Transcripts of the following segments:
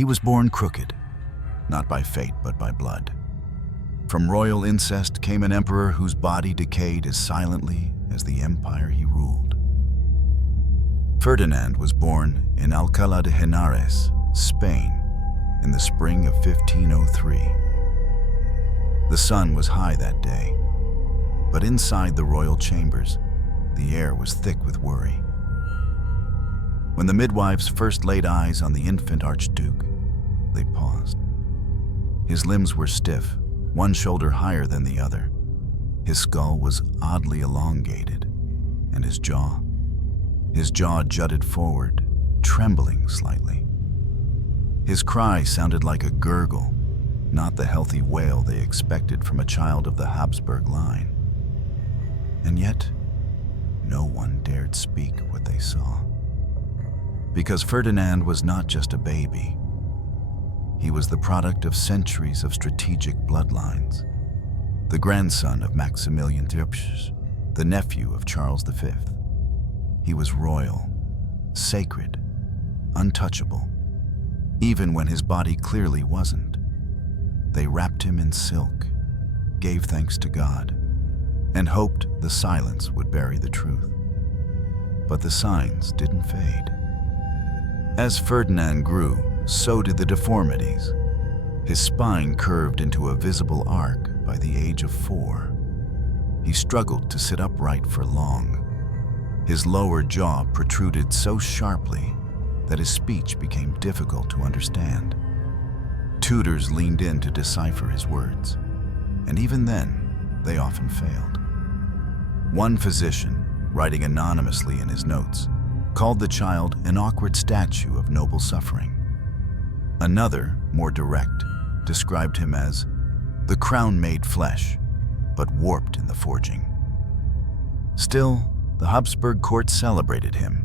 He was born crooked, not by fate but by blood. From royal incest came an emperor whose body decayed as silently as the empire he ruled. Ferdinand was born in Alcalá de Henares, Spain, in the spring of 1503. The sun was high that day, but inside the royal chambers, the air was thick with worry. When the midwives first laid eyes on the infant archduke, they paused. His limbs were stiff, one shoulder higher than the other. His skull was oddly elongated, and his jaw jutted forward, trembling slightly. His cry sounded like a gurgle, not the healthy wail they expected from a child of the Habsburg line. And yet, no one dared speak what they saw. Because Ferdinand was not just a baby. He was the product of centuries of strategic bloodlines. The grandson of Maximilian I, the nephew of Charles V. He was royal, sacred, untouchable, even when his body clearly wasn't. They wrapped him in silk, gave thanks to God, and hoped the silence would bury the truth. But the signs didn't fade. As Ferdinand grew, so did the deformities. His spine curved into a visible arc by the age of 4. He struggled to sit upright for long. His lower jaw protruded so sharply that his speech became difficult to understand. Tutors leaned in to decipher his words, and even then, they often failed. One physician, writing anonymously in his notes, called the child an awkward statue of noble suffering. Another, more direct, described him as the crown made flesh, but warped in the forging. Still, the Habsburg court celebrated him.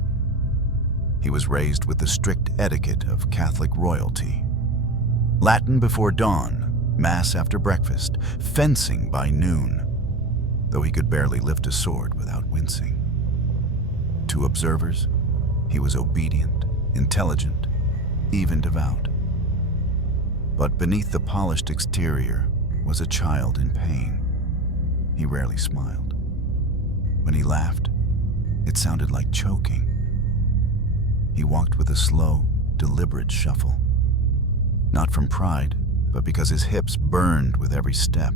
He was raised with the strict etiquette of Catholic royalty. Latin before dawn, Mass after breakfast, fencing by noon, though he could barely lift a sword without wincing. To observers, he was obedient, intelligent, even devout. But beneath the polished exterior was a child in pain. He rarely smiled. When he laughed, it sounded like choking. He walked with a slow, deliberate shuffle. Not from pride, but because his hips burned with every step.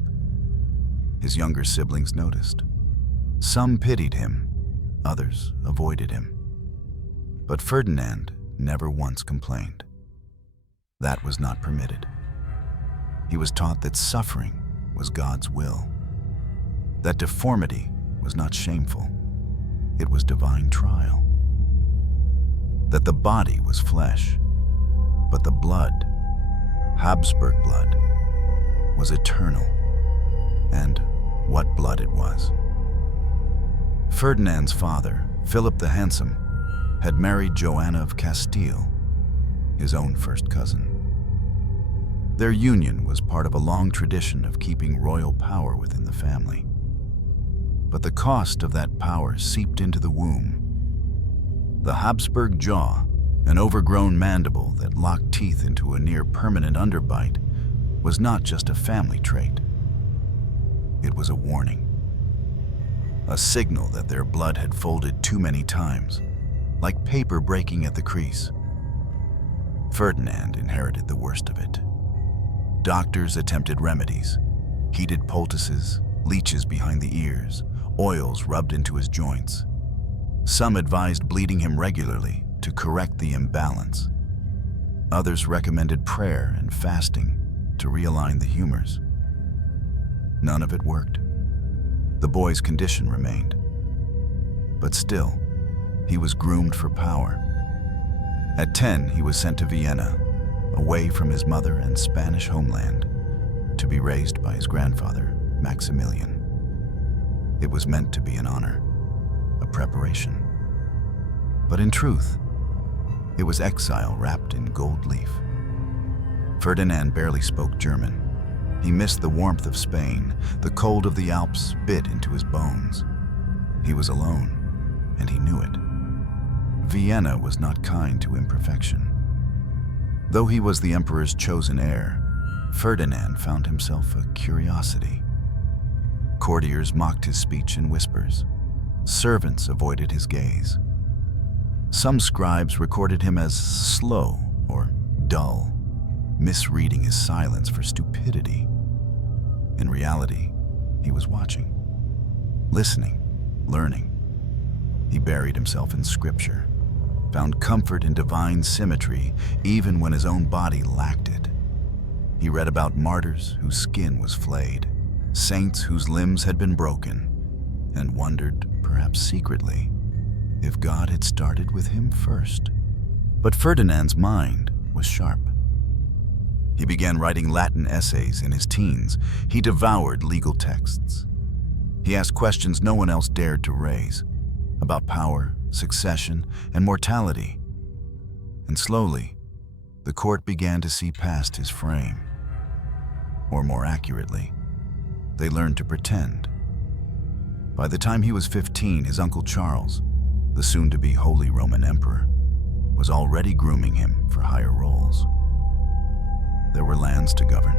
His younger siblings noticed. Some pitied him, others avoided him. But Ferdinand never once complained. That was not permitted. He was taught that suffering was God's will, that deformity was not shameful, it was divine trial, that the body was flesh, but the blood, Habsburg blood, was eternal, and what blood it was. Ferdinand's father, Philip the Handsome, had married Joanna of Castile, his own first cousin. Their union was part of a long tradition of keeping royal power within the family. But the cost of that power seeped into the womb. The Habsburg jaw, an overgrown mandible that locked teeth into a near-permanent underbite, was not just a family trait. It was a warning. A signal that their blood had folded too many times, like paper breaking at the crease. Ferdinand inherited the worst of it. Doctors attempted remedies, heated poultices, leeches behind the ears, oils rubbed into his joints. Some advised bleeding him regularly to correct the imbalance. Others recommended prayer and fasting to realign the humors. None of it worked. The boy's condition remained. But still, he was groomed for power. At 10, he was sent to Vienna, away from his mother and Spanish homeland, to be raised by his grandfather, Maximilian. It was meant to be an honor, a preparation. But in truth, it was exile wrapped in gold leaf. Ferdinand barely spoke German. He missed the warmth of Spain. The cold of the Alps bit into his bones. He was alone, and he knew it. Vienna was not kind to imperfection. Though he was the emperor's chosen heir, Ferdinand found himself a curiosity. Courtiers mocked his speech in whispers. Servants avoided his gaze. Some scribes recorded him as slow or dull, misreading his silence for stupidity. In reality, he was watching, listening, learning. He buried himself in scripture, found comfort in divine symmetry even when his own body lacked it. He read about martyrs whose skin was flayed, saints whose limbs had been broken, and wondered, perhaps secretly, if God had started with him first. But Ferdinand's mind was sharp. He began writing Latin essays in his teens. He devoured legal texts. He asked questions no one else dared to raise, about power, succession, and mortality. And slowly, the court began to see past his frame. Or more accurately, they learned to pretend. By the time he was 15, his uncle Charles, the soon-to-be Holy Roman Emperor, was already grooming him for higher roles. There were lands to govern,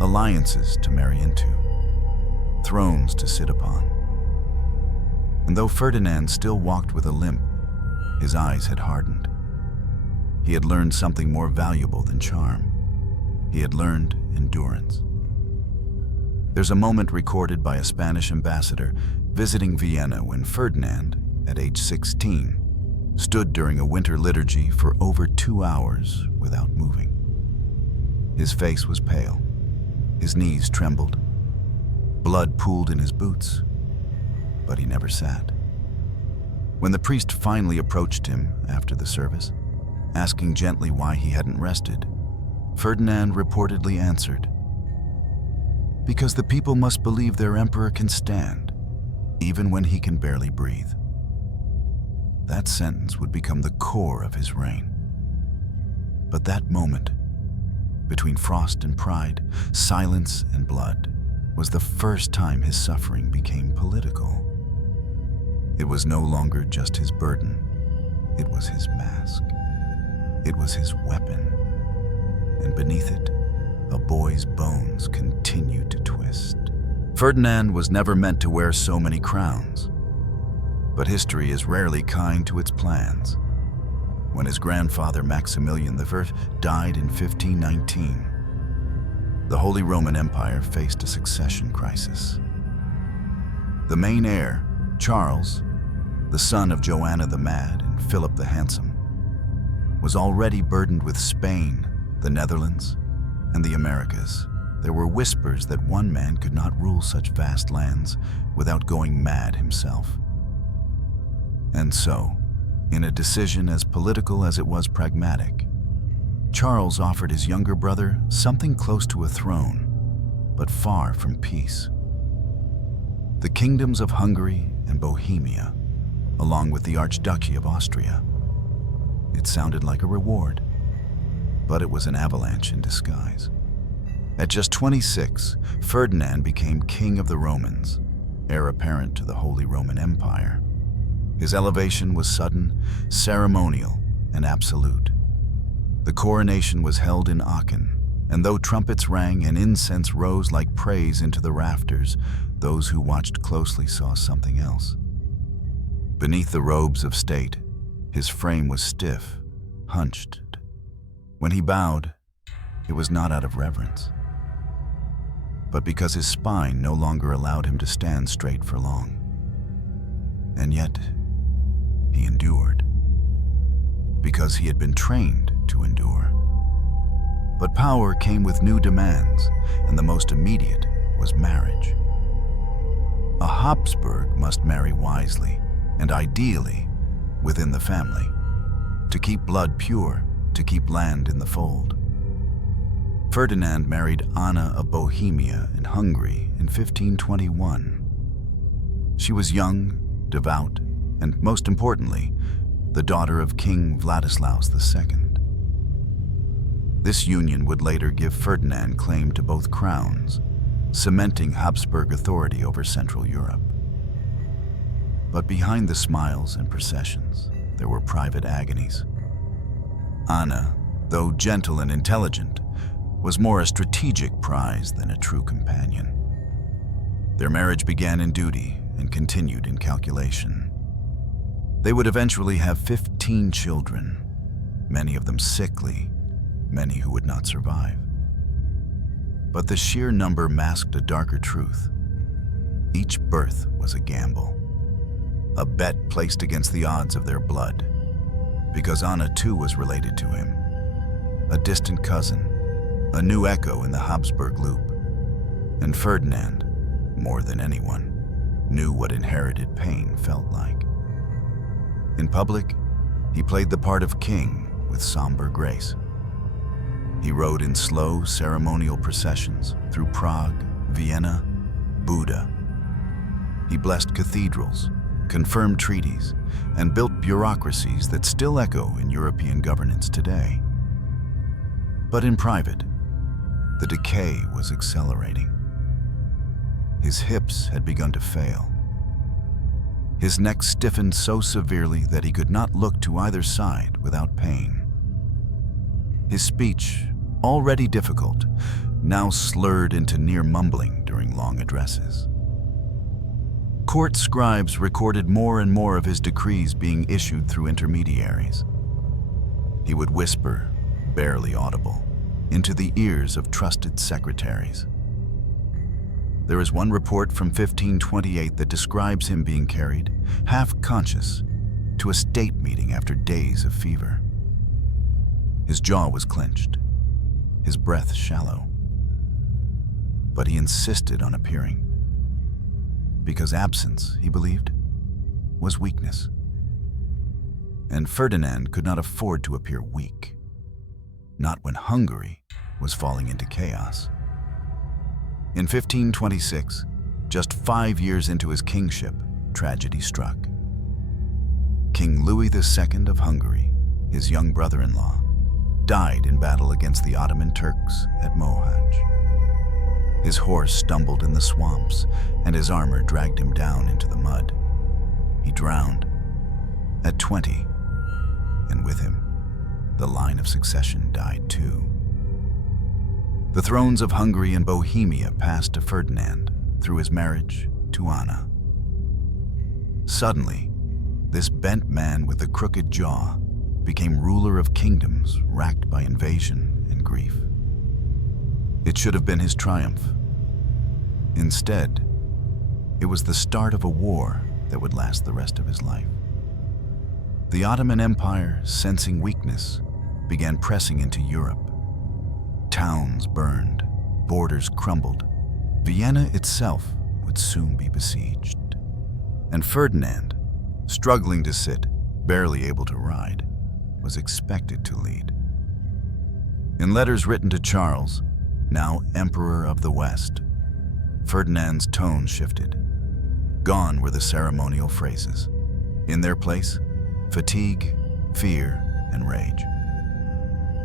alliances to marry into, thrones to sit upon. And though Ferdinand still walked with a limp, his eyes had hardened. He had learned something more valuable than charm. He had learned endurance. There's a moment recorded by a Spanish ambassador visiting Vienna when Ferdinand, at age 16, stood during a winter liturgy for over 2 hours without moving. His face was pale. His knees trembled. Blood pooled in his boots, but he never sat. When the priest finally approached him after the service, asking gently why he hadn't rested, Ferdinand reportedly answered, "Because the people must believe their emperor can stand, even when he can barely breathe." That sentence would become the core of his reign. But that moment, between frost and pride, silence and blood, was the first time his suffering became political. It was no longer just his burden. It was his mask. It was his weapon. And beneath it, a boy's bones continued to twist. Ferdinand was never meant to wear so many crowns. But history is rarely kind to its plans. When his grandfather Maximilian I died in 1519, the Holy Roman Empire faced a succession crisis. The main heir, Charles, the son of Joanna the Mad and Philip the Handsome, was already burdened with Spain, the Netherlands, and the Americas. There were whispers that one man could not rule such vast lands without going mad himself. And so, in a decision as political as it was pragmatic, Charles offered his younger brother something close to a throne, but far from peace. The kingdoms of Hungary and Bohemia, along with the Archduchy of Austria. It sounded like a reward, but it was an avalanche in disguise. At just 26, Ferdinand became King of the Romans, heir apparent to the Holy Roman Empire. His elevation was sudden, ceremonial, and absolute. The coronation was held in Aachen, and though trumpets rang and incense rose like praise into the rafters, those who watched closely saw something else. Beneath the robes of state, his frame was stiff, hunched. When he bowed, it was not out of reverence, but because his spine no longer allowed him to stand straight for long. And yet, he endured, because he had been trained to endure. But power came with new demands, and the most immediate was marriage. A Habsburg must marry wisely, and ideally within the family, to keep blood pure, to keep land in the fold. Ferdinand married Anna of Bohemia in Hungary in 1521. She was young, devout, and most importantly, the daughter of King Vladislaus II. This union would later give Ferdinand claim to both crowns, cementing Habsburg authority over Central Europe. But behind the smiles and processions, there were private agonies. Anna, though gentle and intelligent, was more a strategic prize than a true companion. Their marriage began in duty and continued in calculation. They would eventually have 15 children, many of them sickly, many who would not survive. But the sheer number masked a darker truth. Each birth was a gamble, a bet placed against the odds of their blood, because Anna too was related to him, a distant cousin, a new echo in the Habsburg loop. And Ferdinand, more than anyone, knew what inherited pain felt like. In public, he played the part of king with somber grace. He rode in slow, ceremonial processions through Prague, Vienna, Buda. He blessed cathedrals, confirmed treaties, and built bureaucracies that still echo in European governance today. But in private, the decay was accelerating. His hips had begun to fail. His neck stiffened so severely that he could not look to either side without pain. His speech, already difficult, now slurred into near mumbling during long addresses. Court scribes recorded more and more of his decrees being issued through intermediaries. He would whisper, barely audible, into the ears of trusted secretaries. There is one report from 1528 that describes him being carried, half conscious, to a state meeting after days of fever. His jaw was clenched, his breath shallow. But he insisted on appearing, because absence, he believed, was weakness. And Ferdinand could not afford to appear weak, not when Hungary was falling into chaos. In 1526, just 5 years into his kingship, tragedy struck. King Louis II of Hungary, his young brother-in-law, died in battle against the Ottoman Turks at Mohács. His horse stumbled in the swamps, and his armor dragged him down into the mud. He drowned at 20, and with him, the line of succession died too. The thrones of Hungary and Bohemia passed to Ferdinand through his marriage to Anna. Suddenly, this bent man with the crooked jaw became ruler of kingdoms racked by invasion and grief. It should have been his triumph. Instead, it was the start of a war that would last the rest of his life. The Ottoman Empire, sensing weakness, began pressing into Europe. Towns burned, borders crumbled. Vienna itself would soon be besieged. And Ferdinand, struggling to sit, barely able to ride, was expected to lead. In letters written to Charles, now Emperor of the West, Ferdinand's tone shifted. Gone were the ceremonial phrases. In their place, fatigue, fear, and rage.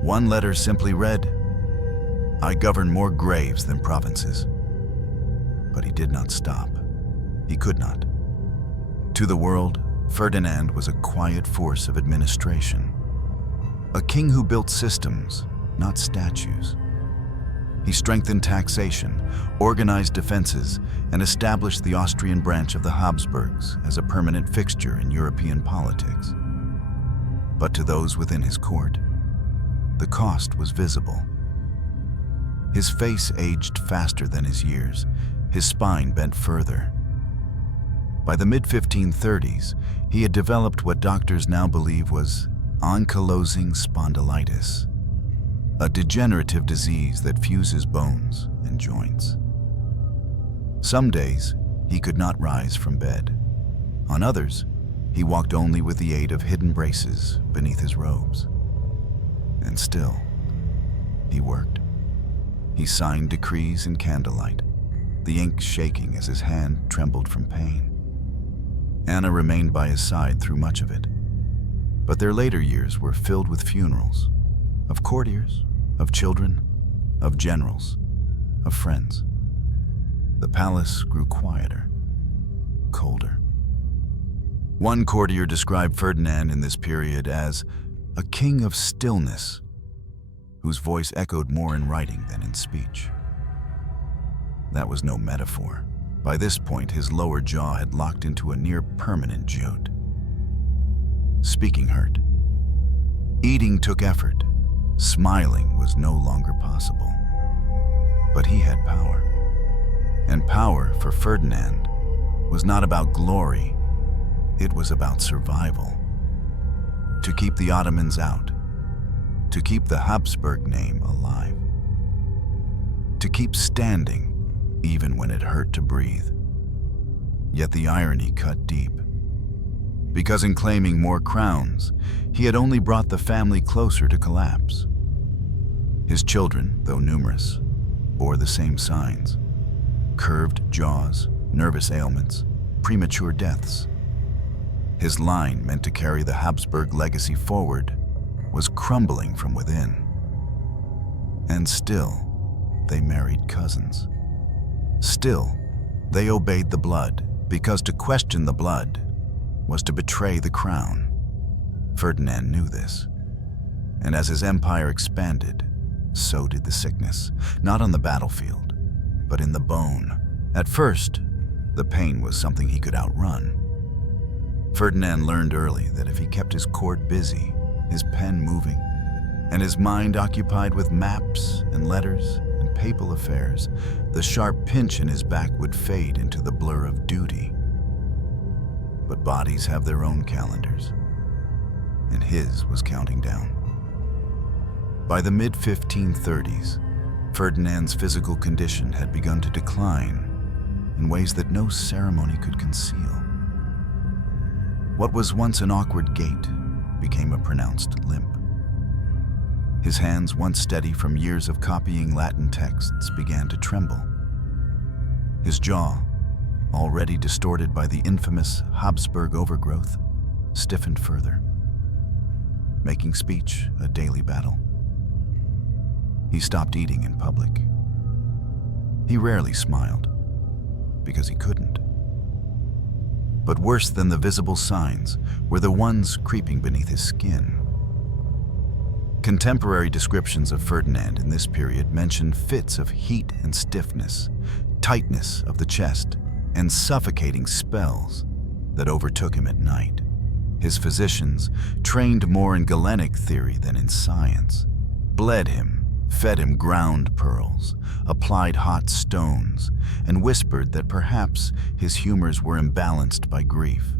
One letter simply read, "I govern more graves than provinces." But he did not stop. He could not. To the world, Ferdinand was a quiet force of administration. A king who built systems, not statues. He strengthened taxation, organized defenses, and established the Austrian branch of the Habsburgs as a permanent fixture in European politics. But to those within his court, the cost was visible. His face aged faster than his years, his spine bent further. By the mid-1530s, he had developed what doctors now believe was ankylosing spondylitis, a degenerative disease that fuses bones and joints. Some days, he could not rise from bed. On others, he walked only with the aid of hidden braces beneath his robes. And still, he worked. He signed decrees in candlelight, the ink shaking as his hand trembled from pain. Anna remained by his side through much of it, but their later years were filled with funerals, of courtiers, of children, of generals, of friends. The palace grew quieter, colder. One courtier described Ferdinand in this period as a king of stillness, whose voice echoed more in writing than in speech. That was no metaphor. By this point, his lower jaw had locked into a near-permanent jute. Speaking hurt. Eating took effort. Smiling was no longer possible. But he had power. And power, for Ferdinand, was not about glory. It was about survival. To keep the Ottomans out. To keep the Habsburg name alive. To keep standing, even when it hurt to breathe. Yet the irony cut deep. Because in claiming more crowns, he had only brought the family closer to collapse. His children, though numerous, bore the same signs: curved jaws, nervous ailments, premature deaths. His line, meant to carry the Habsburg legacy forward, was crumbling from within. And still, they married cousins. Still, they obeyed the blood, because to question the blood was to betray the crown. Ferdinand knew this. And as his empire expanded, so did the sickness, not on the battlefield, but in the bone. At first, the pain was something he could outrun. Ferdinand learned early that if he kept his court busy, his pen moving, and his mind occupied with maps and letters and papal affairs, the sharp pinch in his back would fade into the blur of duty. But bodies have their own calendars, and his was counting down. By the mid-1530s, Ferdinand's physical condition had begun to decline in ways that no ceremony could conceal. What was once an awkward gait became a pronounced limp. His hands, once steady from years of copying Latin texts, began to tremble. His jaw, already distorted by the infamous Habsburg overgrowth, stiffened further, making speech a daily battle. He stopped eating in public. He rarely smiled, because he couldn't. But worse than the visible signs were the ones creeping beneath his skin. Contemporary descriptions of Ferdinand in this period mention fits of heat and stiffness, tightness of the chest, and suffocating spells that overtook him at night. His physicians, trained more in Galenic theory than in science, bled him, fed him ground pearls, applied hot stones, and whispered that perhaps his humors were imbalanced by grief.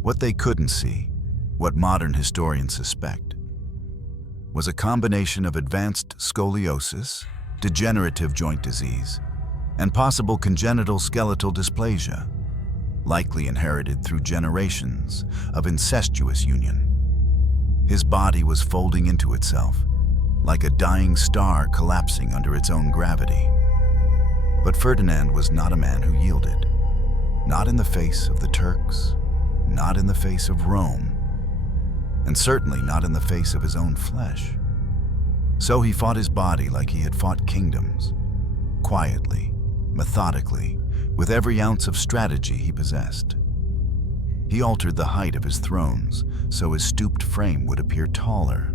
What they couldn't see, what modern historians suspect, was a combination of advanced scoliosis, degenerative joint disease, and possible congenital skeletal dysplasia, likely inherited through generations of incestuous union. His body was folding into itself, like a dying star collapsing under its own gravity. But Ferdinand was not a man who yielded, not in the face of the Turks, not in the face of Rome, and certainly not in the face of his own flesh. So he fought his body like he had fought kingdoms, quietly, methodically, with every ounce of strategy he possessed. He altered the height of his thrones so his stooped frame would appear taller.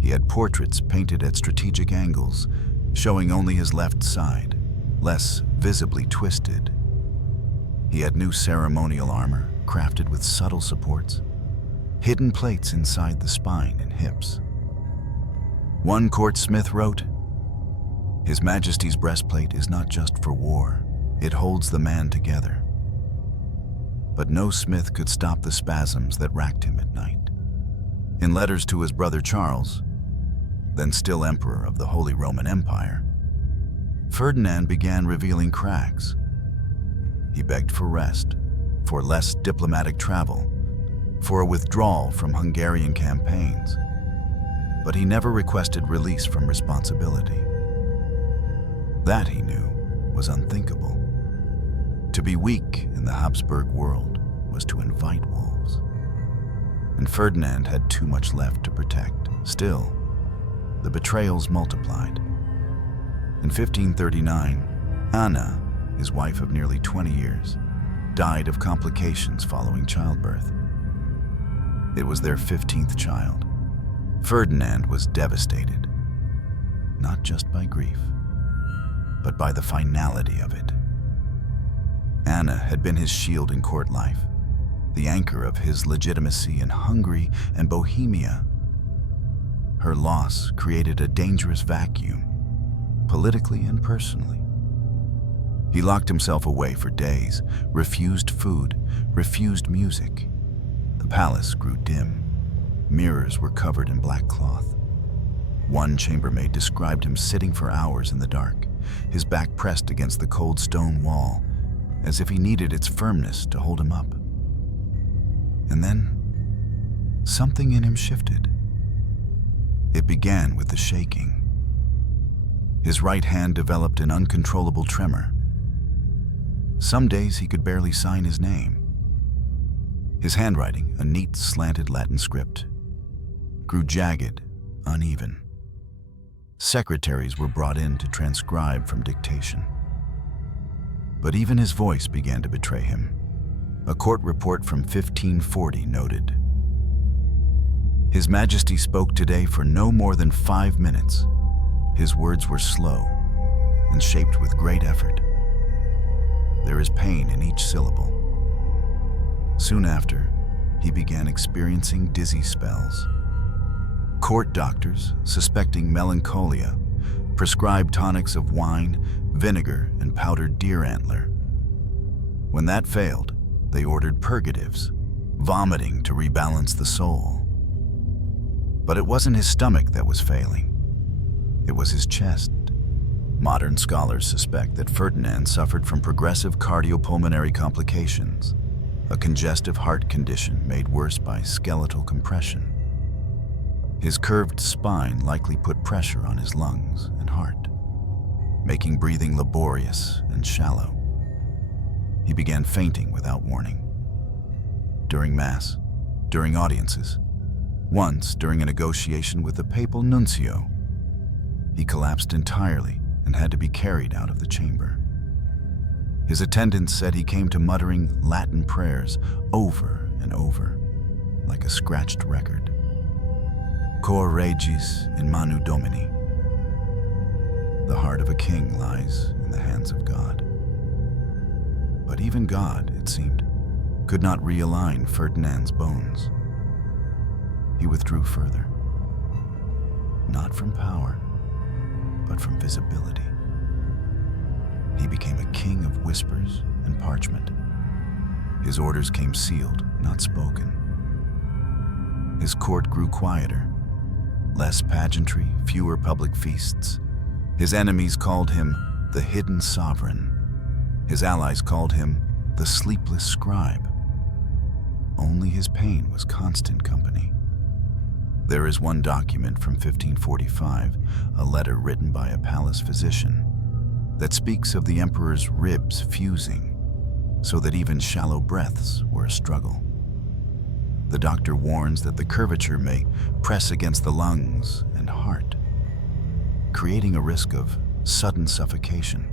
He had portraits painted at strategic angles, showing only his left side, less visibly twisted. He had new ceremonial armor, crafted with subtle supports, hidden plates inside the spine and hips. One court smith wrote, "His Majesty's breastplate is not just for war, it holds the man together." But no smith could stop the spasms that racked him at night. In letters to his brother Charles, then still Emperor of the Holy Roman Empire, Ferdinand began revealing cracks. He begged for rest, for less diplomatic travel, for a withdrawal from Hungarian campaigns, but he never requested release from responsibility. That, he knew, was unthinkable. To be weak in the Habsburg world was to invite wolves. And Ferdinand had too much left to protect. Still, the betrayals multiplied. In 1539, Anna, his wife of nearly 20 years, died of complications following childbirth. It was their 15th child. Ferdinand was devastated. not just by grief, but by the finality of it. Anna had been his shield in court life, the anchor of his legitimacy in Hungary and Bohemia. Her loss created a dangerous vacuum, politically and personally. He locked himself away for days, refused food, refused music. The palace grew dim. Mirrors were covered in black cloth. One chambermaid described him sitting for hours in the dark, his back pressed against the cold stone wall, as if he needed its firmness to hold him up. And then, something in him shifted. It began with the shaking. His right hand developed an uncontrollable tremor. Some days he could barely sign his name. His handwriting, a neat, slanted Latin script, grew jagged, uneven. Secretaries were brought in to transcribe from dictation. But even his voice began to betray him. A court report from 1540 noted, "His Majesty spoke today for no more than 5 minutes. His words were slow and shaped with great effort. There is pain in each syllable." Soon after, he began experiencing dizzy spells. Court doctors, suspecting melancholia, prescribed tonics of wine, vinegar, and powdered deer antler. When that failed, they ordered purgatives, vomiting to rebalance the soul. But it wasn't his stomach that was failing. It was his chest. Modern scholars suspect that Ferdinand suffered from progressive cardiopulmonary complications, a congestive heart condition made worse by skeletal compression. His curved spine likely put pressure on his lungs and heart, making breathing laborious and shallow. He began fainting without warning. During Mass, during audiences, once during a negotiation with the papal nuncio, he collapsed entirely and had to be carried out of the chamber. His attendants said he came to muttering Latin prayers over and over, like a scratched record. Cor regis in manu Domini. The heart of a king lies in the hands of God. But even God, it seemed, could not realign Ferdinand's bones. He withdrew further, not from power, but from visibility. He became a king of whispers and parchment. His orders came sealed, not spoken. His court grew quieter, less pageantry, fewer public feasts. His enemies called him the hidden sovereign. His allies called him the sleepless scribe. Only his pain was constant company. There is one document from 1545, a letter written by a palace physician, that speaks of the emperor's ribs fusing, so that even shallow breaths were a struggle. The doctor warns that the curvature may press against the lungs and heart, creating a risk of sudden suffocation.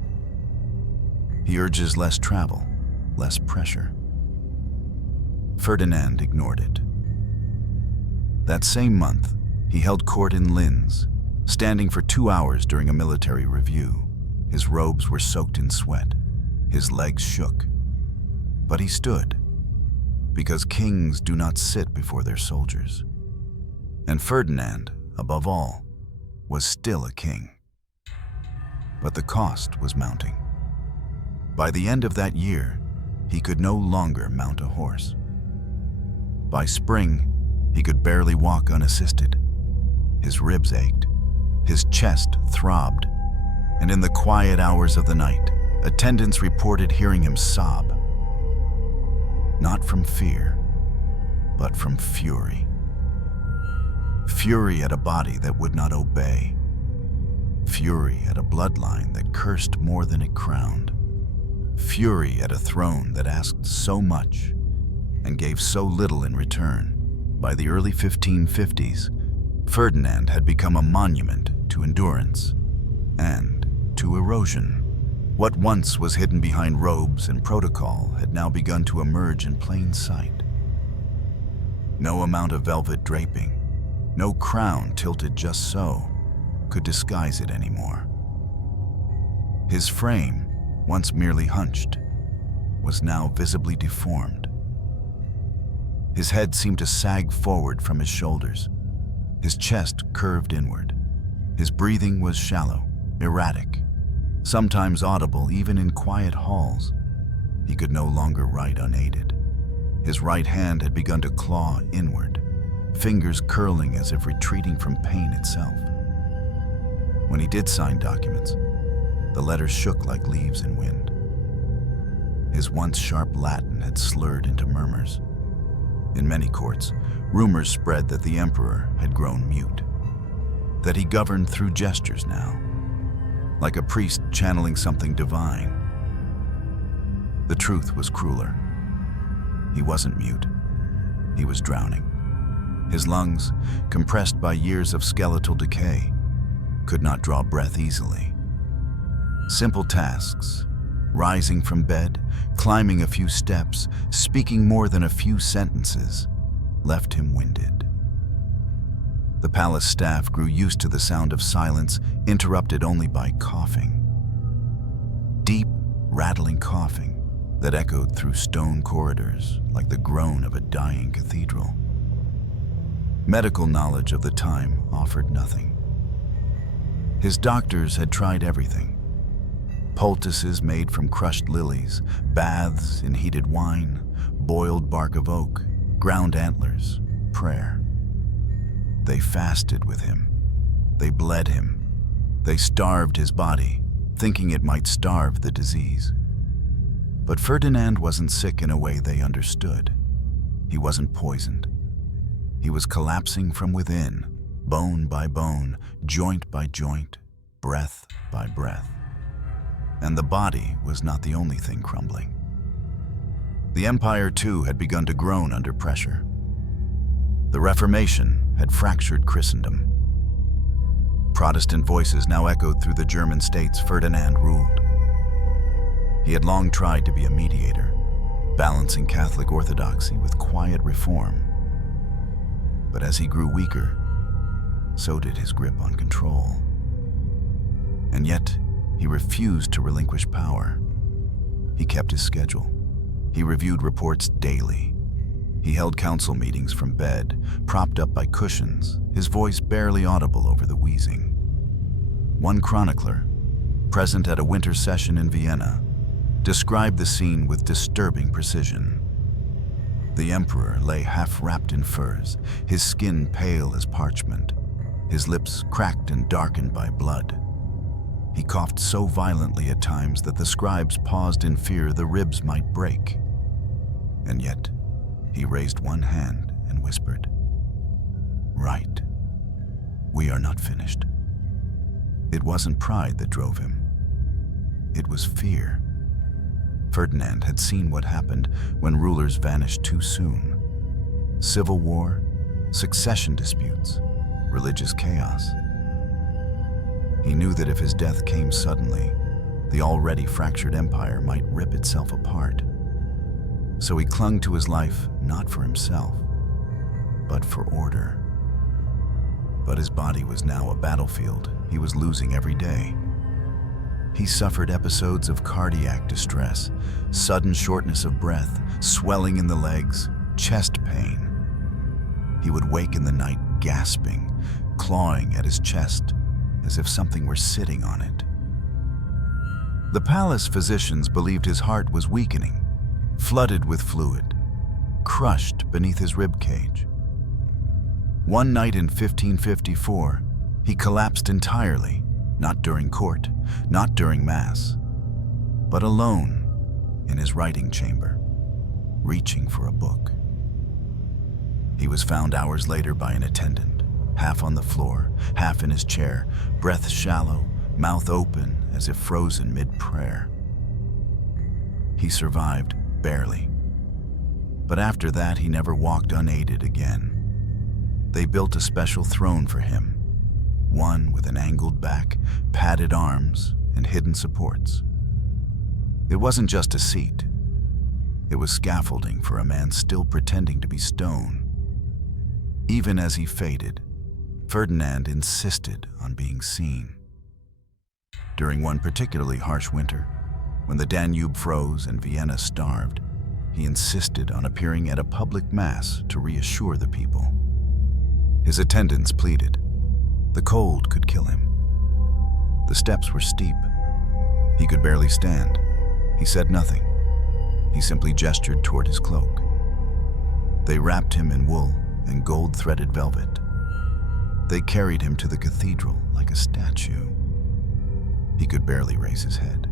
He urges less travel, less pressure. Ferdinand ignored it. That same month, he held court in Linz, standing for 2 hours during a military review. His robes were soaked in sweat. His legs shook. But he stood, because kings do not sit before their soldiers. And Ferdinand, above all, was still a king. But the cost was mounting. By the end of that year, he could no longer mount a horse. By spring, he could barely walk unassisted. His ribs ached, his chest throbbed, and in the quiet hours of the night, attendants reported hearing him sob. Not from fear, but from fury. Fury at a body that would not obey. Fury at a bloodline that cursed more than it crowned. Fury at a throne that asked so much and gave so little in return. By the early 1550s, Ferdinand had become a monument to endurance and to erosion. What once was hidden behind robes and protocol had now begun to emerge in plain sight. No amount of velvet draping, no crown tilted just so, could disguise it anymore. His frame, once merely hunched, was now visibly deformed. His head seemed to sag forward from his shoulders. His chest curved inward. His breathing was shallow, erratic, sometimes audible even in quiet halls. He could no longer write unaided. His right hand had begun to claw inward, fingers curling as if retreating from pain itself. When he did sign documents, the letters shook like leaves in wind. His once sharp Latin had slurred into murmurs. In many courts, rumors spread that the emperor had grown mute, that he governed through gestures now, like a priest channeling something divine. The truth was crueler. He wasn't mute. He was drowning. His lungs, compressed by years of skeletal decay, could not draw breath easily. Simple tasks, rising from bed, climbing a few steps, speaking more than a few sentences, left him winded. The palace staff grew used to the sound of silence, interrupted only by coughing. Deep, rattling coughing that echoed through stone corridors like the groan of a dying cathedral. Medical knowledge of the time offered nothing. His doctors had tried everything. Poultices made from crushed lilies, baths in heated wine, boiled bark of oak, ground antlers, prayer. They fasted with him. They bled him. They starved his body, thinking it might starve the disease. But Ferdinand wasn't sick in a way they understood. He wasn't poisoned. He was collapsing from within, bone by bone, joint by joint, breath by breath. And the body was not the only thing crumbling. The empire, too, had begun to groan under pressure. The Reformation had fractured Christendom. Protestant voices now echoed through the German states Ferdinand ruled. He had long tried to be a mediator, balancing Catholic orthodoxy with quiet reform. But as he grew weaker, so did his grip on control. And yet, he refused to relinquish power. He kept his schedule. He reviewed reports daily. He held council meetings from bed, propped up by cushions, his voice barely audible over the wheezing. One chronicler, present at a winter session in Vienna, described the scene with disturbing precision. The emperor lay half-wrapped in furs, his skin pale as parchment, his lips cracked and darkened by blood. He coughed so violently at times that the scribes paused in fear the ribs might break. And yet, he raised one hand and whispered, "Right. We are not finished." It wasn't pride that drove him. It was fear. Ferdinand had seen what happened when rulers vanished too soon. Civil war, succession disputes, religious chaos. He knew that if his death came suddenly, the already fractured empire might rip itself apart. So he clung to his life not for himself, but for order. But his body was now a battlefield he was losing every day. He suffered episodes of cardiac distress, sudden shortness of breath, swelling in the legs, chest pain. He would wake in the night gasping, clawing at his chest as if something were sitting on it. The palace physicians believed his heart was weakening, flooded with fluid, crushed beneath his rib cage. One night in 1554, he collapsed entirely, not during court, not during mass, but alone in his writing chamber, reaching for a book. He was found hours later by an attendant, half on the floor, half in his chair, breath shallow, mouth open as if frozen mid-prayer. He survived, barely. But after that, he never walked unaided again. They built a special throne for him, one with an angled back, padded arms, and hidden supports. It wasn't just a seat. It was scaffolding for a man still pretending to be stone. Even as he faded, Ferdinand insisted on being seen. During one particularly harsh winter, when the Danube froze and Vienna starved, he insisted on appearing at a public mass to reassure the people. His attendants pleaded. The cold could kill him. The steps were steep. He could barely stand. He said nothing. He simply gestured toward his cloak. They wrapped him in wool and gold-threaded velvet. They carried him to the cathedral like a statue. He could barely raise his head.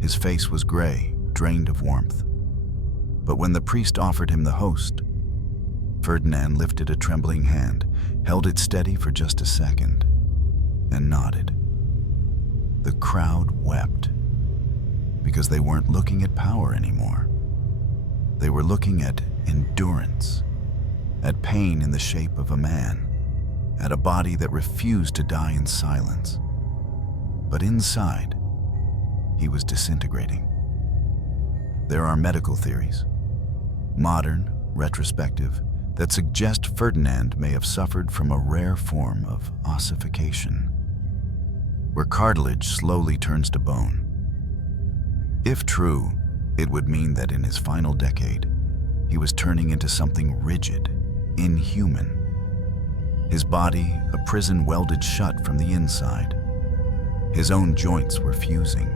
His face was gray, drained of warmth. But when the priest offered him the host, Ferdinand lifted a trembling hand, held it steady for just a second, and nodded. The crowd wept, because they weren't looking at power anymore. They were looking at endurance, at pain in the shape of a man, at a body that refused to die in silence. But inside, he was disintegrating. There are medical theories, modern, retrospective, that suggest Ferdinand may have suffered from a rare form of ossification, where cartilage slowly turns to bone. If true, it would mean that in his final decade, he was turning into something rigid, inhuman. His body, a prison welded shut from the inside. His own joints were fusing.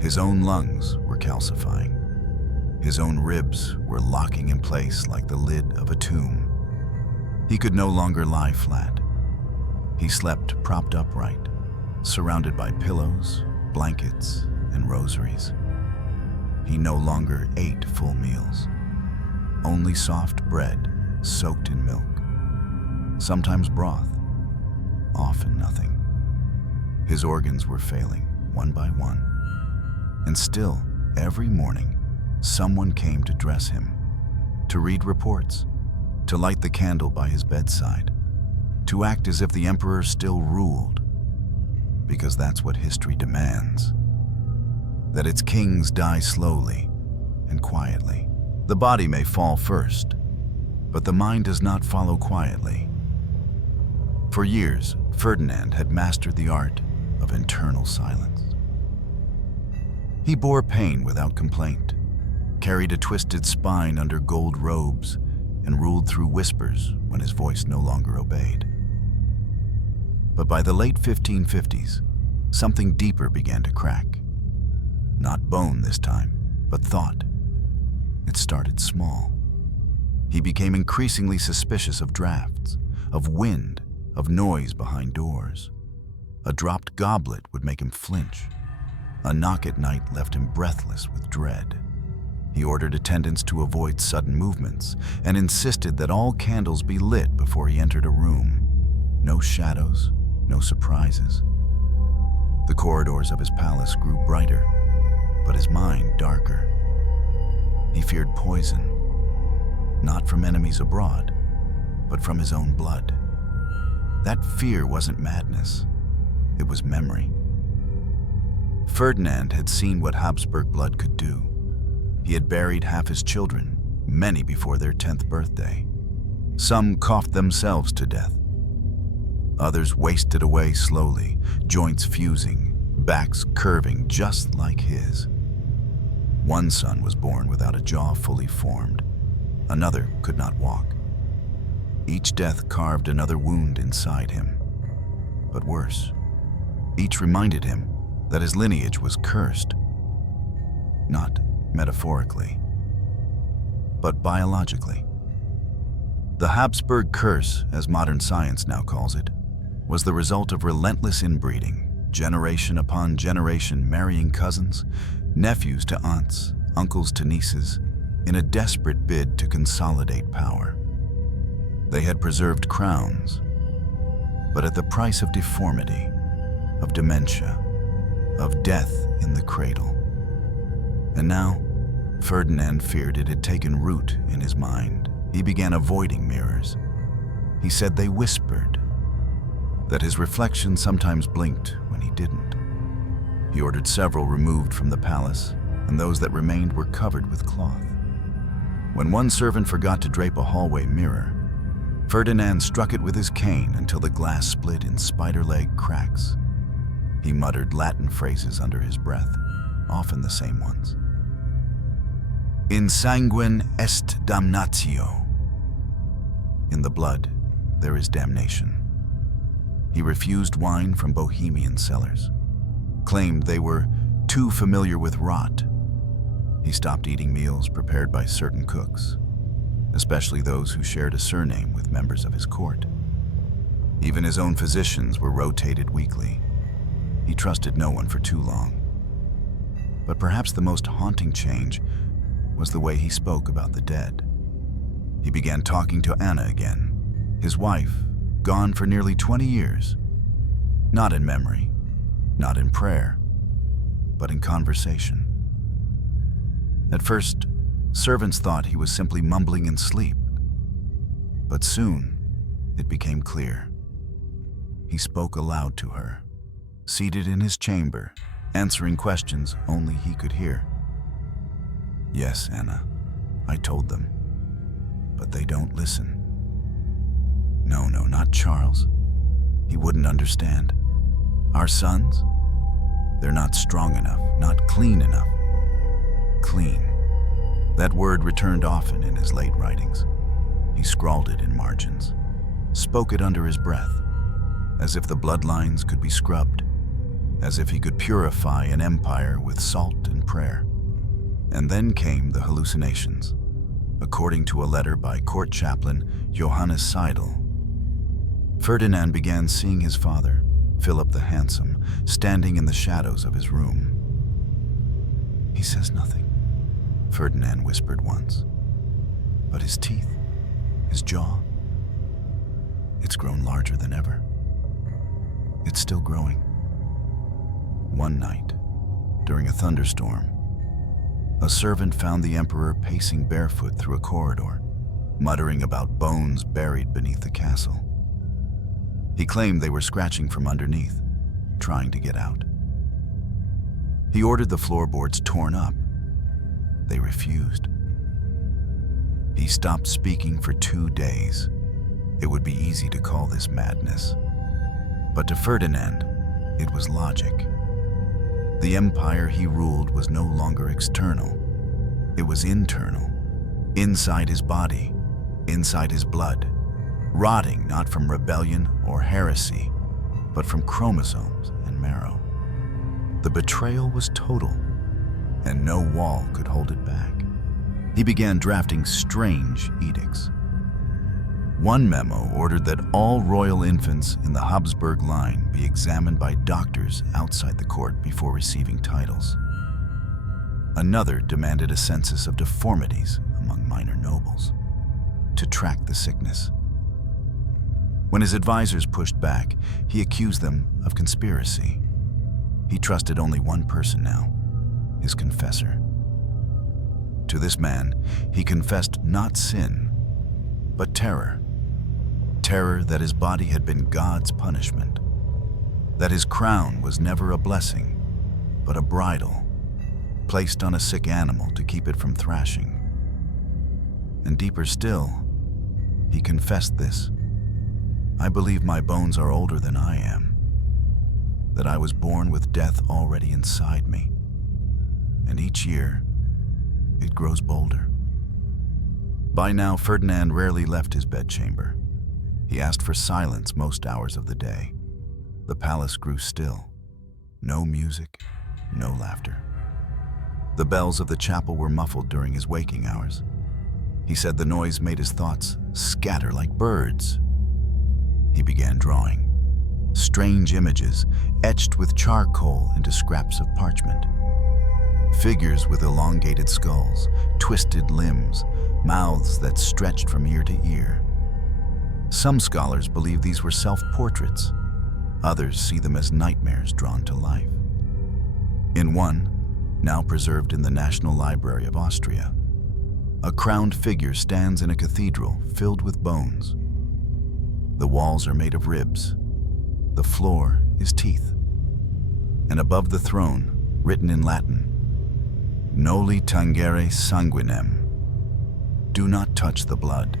His own lungs were calcifying. His own ribs were locking in place like the lid of a tomb. He could no longer lie flat. He slept propped upright, surrounded by pillows, blankets, and rosaries. He no longer ate full meals, only soft bread soaked in milk, sometimes broth, often nothing. His organs were failing, one by one, and still, every morning, someone came to dress him, to read reports, to light the candle by his bedside, to act as if the emperor still ruled, because that's what history demands, that its kings die slowly and quietly. The body may fall first, but the mind does not follow quietly. For years, Ferdinand had mastered the art of internal silence. He bore pain without complaint, carried a twisted spine under gold robes, and ruled through whispers when his voice no longer obeyed. But by the late 1550s, something deeper began to crack. Not bone this time, but thought. It started small. He became increasingly suspicious of drafts, of wind, of noise behind doors. A dropped goblet would make him flinch. A knock at night left him breathless with dread. He ordered attendants to avoid sudden movements and insisted that all candles be lit before he entered a room. No shadows, no surprises. The corridors of his palace grew brighter, but his mind darker. He feared poison, not from enemies abroad, but from his own blood. That fear wasn't madness, it was memory. Ferdinand had seen what Habsburg blood could do. He had buried half his children, many before their 10th birthday. Some coughed themselves to death. Others wasted away slowly, joints fusing, backs curving just like his. One son was born without a jaw fully formed. Another could not walk. Each death carved another wound inside him. But worse, each reminded him that his lineage was cursed. Not metaphorically, but biologically. The Habsburg curse, as modern science now calls it, was the result of relentless inbreeding, generation upon generation marrying cousins, nephews to aunts, uncles to nieces, in a desperate bid to consolidate power. They had preserved crowns, but at the price of deformity, of dementia, of death in the cradle. And now, Ferdinand feared it had taken root in his mind. He began avoiding mirrors. He said they whispered, that his reflection sometimes blinked when he didn't. He ordered several removed from the palace, and those that remained were covered with cloth. When one servant forgot to drape a hallway mirror, Ferdinand struck it with his cane until the glass split in spider-leg cracks. He muttered Latin phrases under his breath, often the same ones. In sanguine est damnatio. In the blood, there is damnation. He refused wine from Bohemian cellars, claimed they were too familiar with rot. He stopped eating meals prepared by certain cooks, especially those who shared a surname with members of his court. Even his own physicians were rotated weekly. He trusted no one for too long. But perhaps the most haunting change was the way he spoke about the dead. He began talking to Anna again, his wife, gone for nearly 20 years. Not in memory, not in prayer, but in conversation. At first, servants thought he was simply mumbling in sleep. But soon, it became clear. He spoke aloud to her, seated in his chamber, answering questions only he could hear. Yes, Anna, I told them, but they don't listen. No, not Charles. He wouldn't understand. Our sons? They're not strong enough, not clean enough. Clean. That word returned often in his late writings. He scrawled it in margins, spoke it under his breath, as if the bloodlines could be scrubbed, as if he could purify an empire with salt and prayer. And then came the hallucinations, according to a letter by court chaplain Johannes Seidel. Ferdinand began seeing his father, Philip the Handsome, standing in the shadows of his room. He says nothing, Ferdinand whispered once. But his teeth, his jaw, it's grown larger than ever. It's still growing. One night, during a thunderstorm, a servant found the emperor pacing barefoot through a corridor, muttering about bones buried beneath the castle. He claimed they were scratching from underneath, trying to get out. He ordered the floorboards torn up. They refused. He stopped speaking for 2 days. It would be easy to call this madness. But to Ferdinand, it was logic. The empire he ruled was no longer external. It was internal, inside his body, inside his blood, rotting not from rebellion or heresy, but from chromosomes and marrow. The betrayal was total, and no wall could hold it back. He began drafting strange edicts. One memo ordered that all royal infants in the Habsburg line be examined by doctors outside the court before receiving titles. Another demanded a census of deformities among minor nobles to track the sickness. When his advisors pushed back, he accused them of conspiracy. He trusted only one person now, his confessor. To this man, he confessed not sin, but terror. Terror that his body had been God's punishment, that his crown was never a blessing, but a bridle, placed on a sick animal to keep it from thrashing. And deeper still, he confessed this: I believe my bones are older than I am, that I was born with death already inside me, and each year it grows bolder. By now, Ferdinand rarely left his bedchamber. He asked for silence most hours of the day. The palace grew still. No music, no laughter. The bells of the chapel were muffled during his waking hours. He said the noise made his thoughts scatter like birds. He began drawing. Strange images etched with charcoal into scraps of parchment. Figures with elongated skulls, twisted limbs, mouths that stretched from ear to ear. Some scholars believe these were self-portraits. Others see them as nightmares drawn to life. In one, now preserved in the National Library of Austria, a crowned figure stands in a cathedral filled with bones. The walls are made of ribs. The floor is teeth. And above the throne, written in Latin, Noli tangere sanguinem. Do not touch the blood.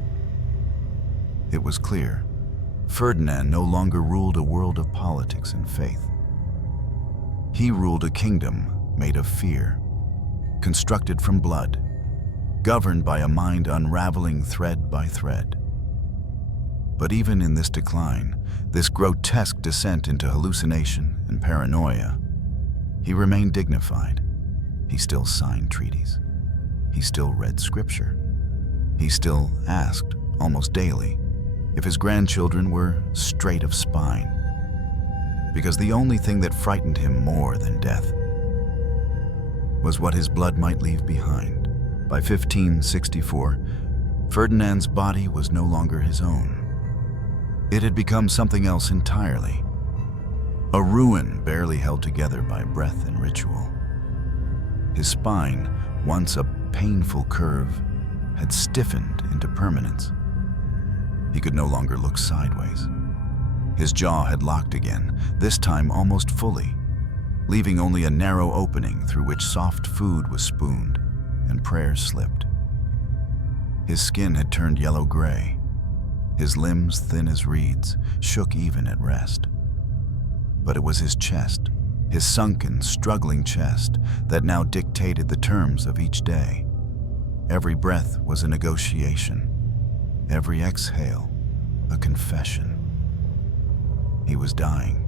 It was clear. Ferdinand no longer ruled a world of politics and faith. He ruled a kingdom made of fear, constructed from blood, governed by a mind unraveling thread by thread. But even in this decline, this grotesque descent into hallucination and paranoia, he remained dignified. He still signed treaties. He still read scripture. He still asked, almost daily, if his grandchildren were straight of spine. Because the only thing that frightened him more than death was what his blood might leave behind. By 1564, Ferdinand's body was no longer his own. It had become something else entirely. A ruin barely held together by breath and ritual. His spine, once a painful curve, had stiffened into permanence. He could no longer look sideways. His jaw had locked again, this time almost fully, leaving only a narrow opening through which soft food was spooned and prayers slipped. His skin had turned yellow-gray. His limbs, thin as reeds, shook even at rest. But it was his chest, his sunken, struggling chest, that now dictated the terms of each day. Every breath was a negotiation. Every exhale, a confession. He was dying.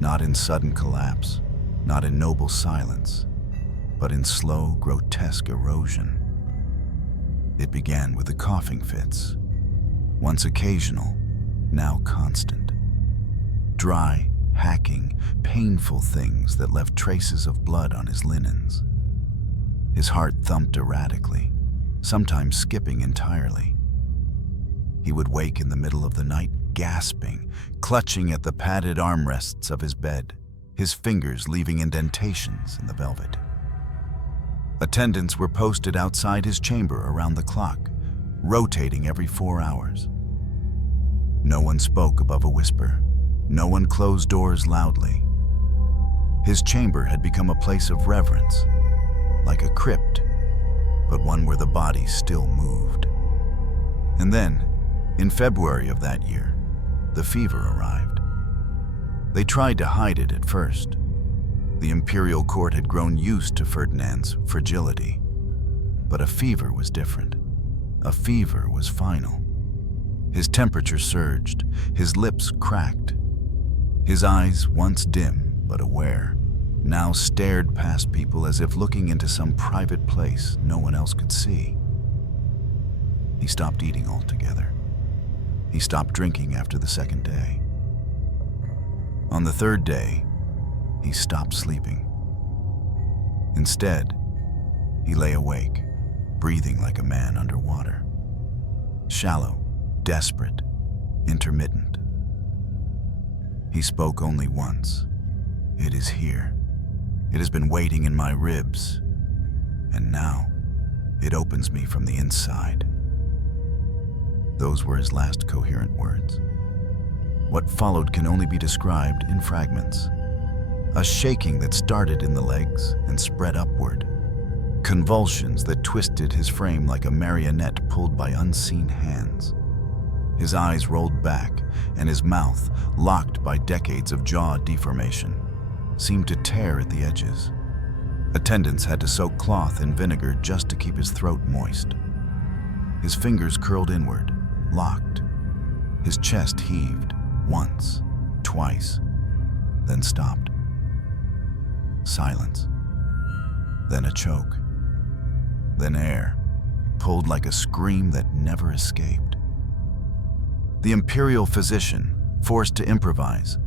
Not in sudden collapse, not in noble silence, but in slow, grotesque erosion. It began with the coughing fits, once occasional, now constant. Dry, hacking, painful things that left traces of blood on his linens. His heart thumped erratically, sometimes skipping entirely. He would wake in the middle of the night, gasping, clutching at the padded armrests of his bed, his fingers leaving indentations in the velvet. Attendants were posted outside his chamber around the clock, rotating every 4 hours. No one spoke above a whisper. No one closed doors loudly. His chamber had become a place of reverence, like a crypt, but one where the body still moved. And then, in February of that year, the fever arrived. They tried to hide it at first. The imperial court had grown used to Ferdinand's fragility. But a fever was different. A fever was final. His temperature surged, his lips cracked. His eyes, once dim but aware, now stared past people as if looking into some private place no one else could see. He stopped eating altogether. He stopped drinking after the second day. On the third day, he stopped sleeping. Instead, he lay awake, breathing like a man underwater. Shallow, desperate, intermittent. He spoke only once. "It is here. It has been waiting in my ribs, and now it opens me from the inside." Those were his last coherent words. What followed can only be described in fragments. A shaking that started in the legs and spread upward. Convulsions that twisted his frame like a marionette pulled by unseen hands. His eyes rolled back, and his mouth, locked by decades of jaw deformation, seemed to tear at the edges. Attendants had to soak cloth in vinegar just to keep his throat moist. His fingers curled inward, locked. His chest heaved, once, twice, then stopped. Silence. Then a choke. Then air, pulled like a scream that never escaped. The imperial physician, forced to improvise,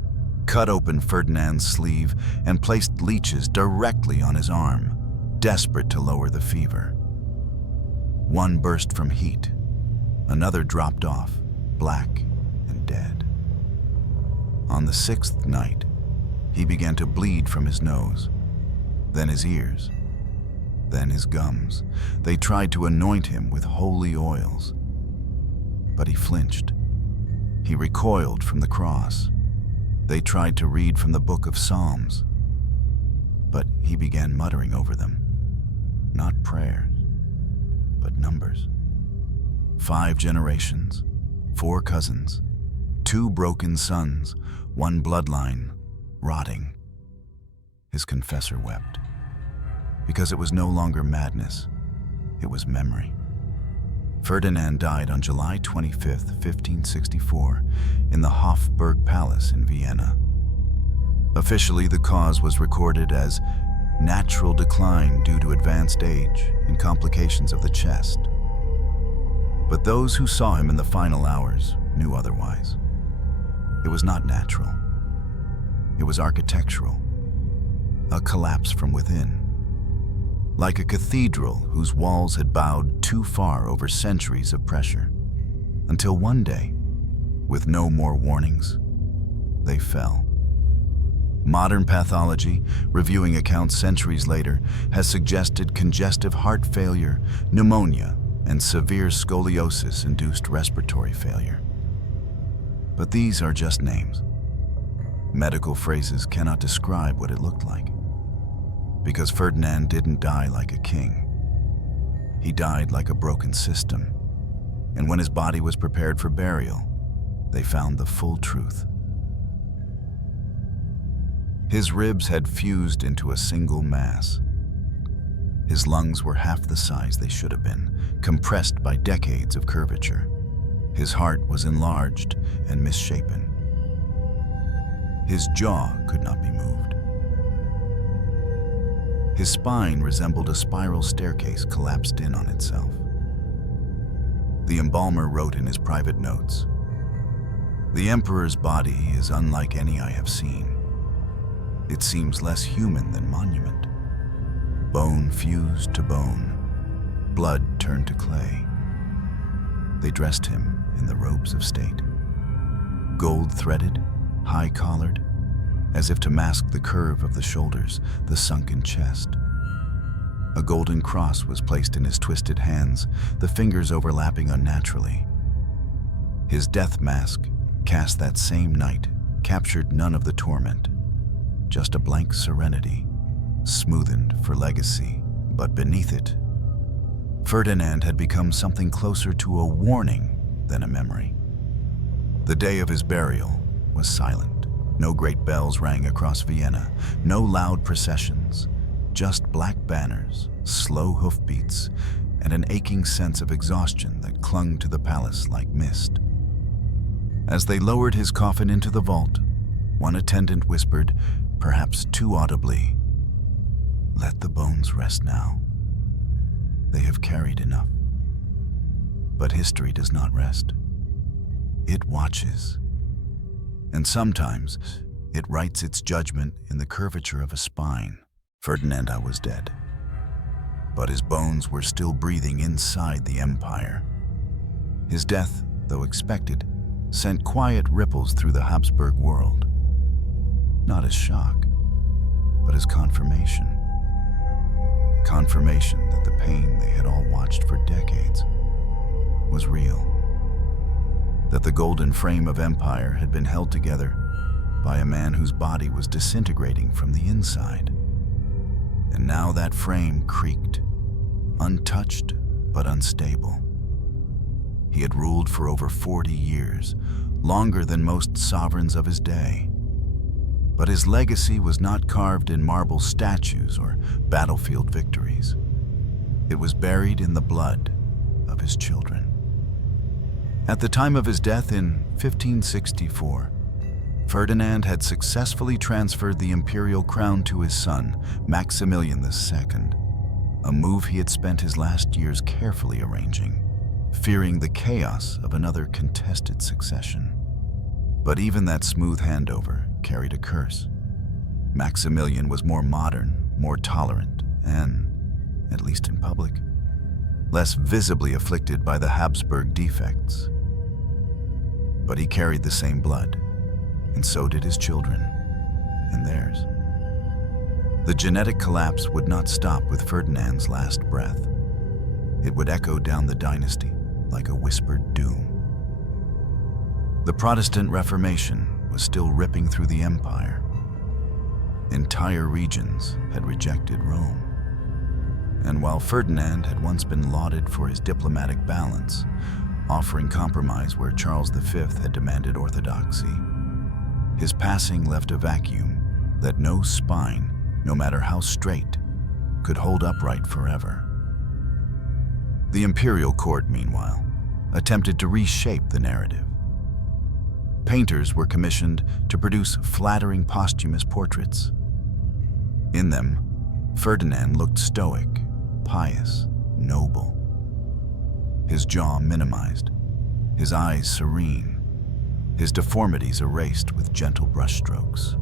cut open Ferdinand's sleeve and placed leeches directly on his arm, desperate to lower the fever. One burst from heat. Another dropped off, black and dead. On the 6th night, he began to bleed from his nose, then his ears, then his gums. They tried to anoint him with holy oils, but he flinched. He recoiled from the cross. They tried to read from the book of Psalms, but he began muttering over them, not prayers, but numbers. 5 generations, 4 cousins, 2 broken sons, 1 bloodline rotting. His confessor wept, because it was no longer madness, it was memory. Ferdinand died on July 25, 1564, in the Hofburg Palace in Vienna. Officially, the cause was recorded as natural decline due to advanced age and complications of the chest. But those who saw him in the final hours knew otherwise. It was not natural. It was architectural, a collapse from within. Like a cathedral whose walls had bowed too far over centuries of pressure, until one day, with no more warnings, they fell. Modern pathology, reviewing accounts centuries later, has suggested congestive heart failure, pneumonia, and severe scoliosis-induced respiratory failure. But these are just names. Medical phrases cannot describe what it looked like. Because Ferdinand didn't die like a king. He died like a broken system. And when his body was prepared for burial, they found the full truth. His ribs had fused into a single mass. His lungs were half the size they should have been, compressed by decades of curvature. His heart was enlarged and misshapen. His jaw could not be moved. His spine resembled a spiral staircase collapsed in on itself. The embalmer wrote in his private notes, "The emperor's body is unlike any I have seen. It seems less human than monument. Bone fused to bone, blood turned to clay." They dressed him in the robes of state, gold-threaded, high-collared, as if to mask the curve of the shoulders, the sunken chest. A golden cross was placed in his twisted hands, the fingers overlapping unnaturally. His death mask, cast that same night, captured none of the torment, just a blank serenity, smoothened for legacy. But beneath it, Ferdinand had become something closer to a warning than a memory. The day of his burial was silent. No great bells rang across Vienna, no loud processions, just black banners, slow hoofbeats, and an aching sense of exhaustion that clung to the palace like mist. As they lowered his coffin into the vault, one attendant whispered, perhaps too audibly, "Let the bones rest now. They have carried enough." But history does not rest. It watches. And sometimes it writes its judgment in the curvature of a spine. Ferdinand I was dead, but his bones were still breathing inside the empire. His death, though expected, sent quiet ripples through the Habsburg world. Not as shock, but as confirmation. Confirmation that the pain they had all watched for decades was real. That the golden frame of empire had been held together by a man whose body was disintegrating from the inside. And now that frame creaked, untouched but unstable. He had ruled for over 40 years, longer than most sovereigns of his day. But his legacy was not carved in marble statues or battlefield victories. It was buried in the blood of his children. At the time of his death in 1564, Ferdinand had successfully transferred the imperial crown to his son, Maximilian II, a move he had spent his last years carefully arranging, fearing the chaos of another contested succession. But even that smooth handover carried a curse. Maximilian was more modern, more tolerant, and, at least in public, less visibly afflicted by the Habsburg defects. But he carried the same blood, and so did his children, and theirs. The genetic collapse would not stop with Ferdinand's last breath. It would echo down the dynasty like a whispered doom. The Protestant Reformation was still ripping through the empire. Entire regions had rejected Rome. And while Ferdinand had once been lauded for his diplomatic balance, offering compromise where Charles V had demanded orthodoxy. His passing left a vacuum that no spine, no matter how straight, could hold upright forever. The imperial court, meanwhile, attempted to reshape the narrative. Painters were commissioned to produce flattering posthumous portraits. In them, Ferdinand looked stoic, pious, noble. His jaw minimized, his eyes serene, his deformities erased with gentle brushstrokes.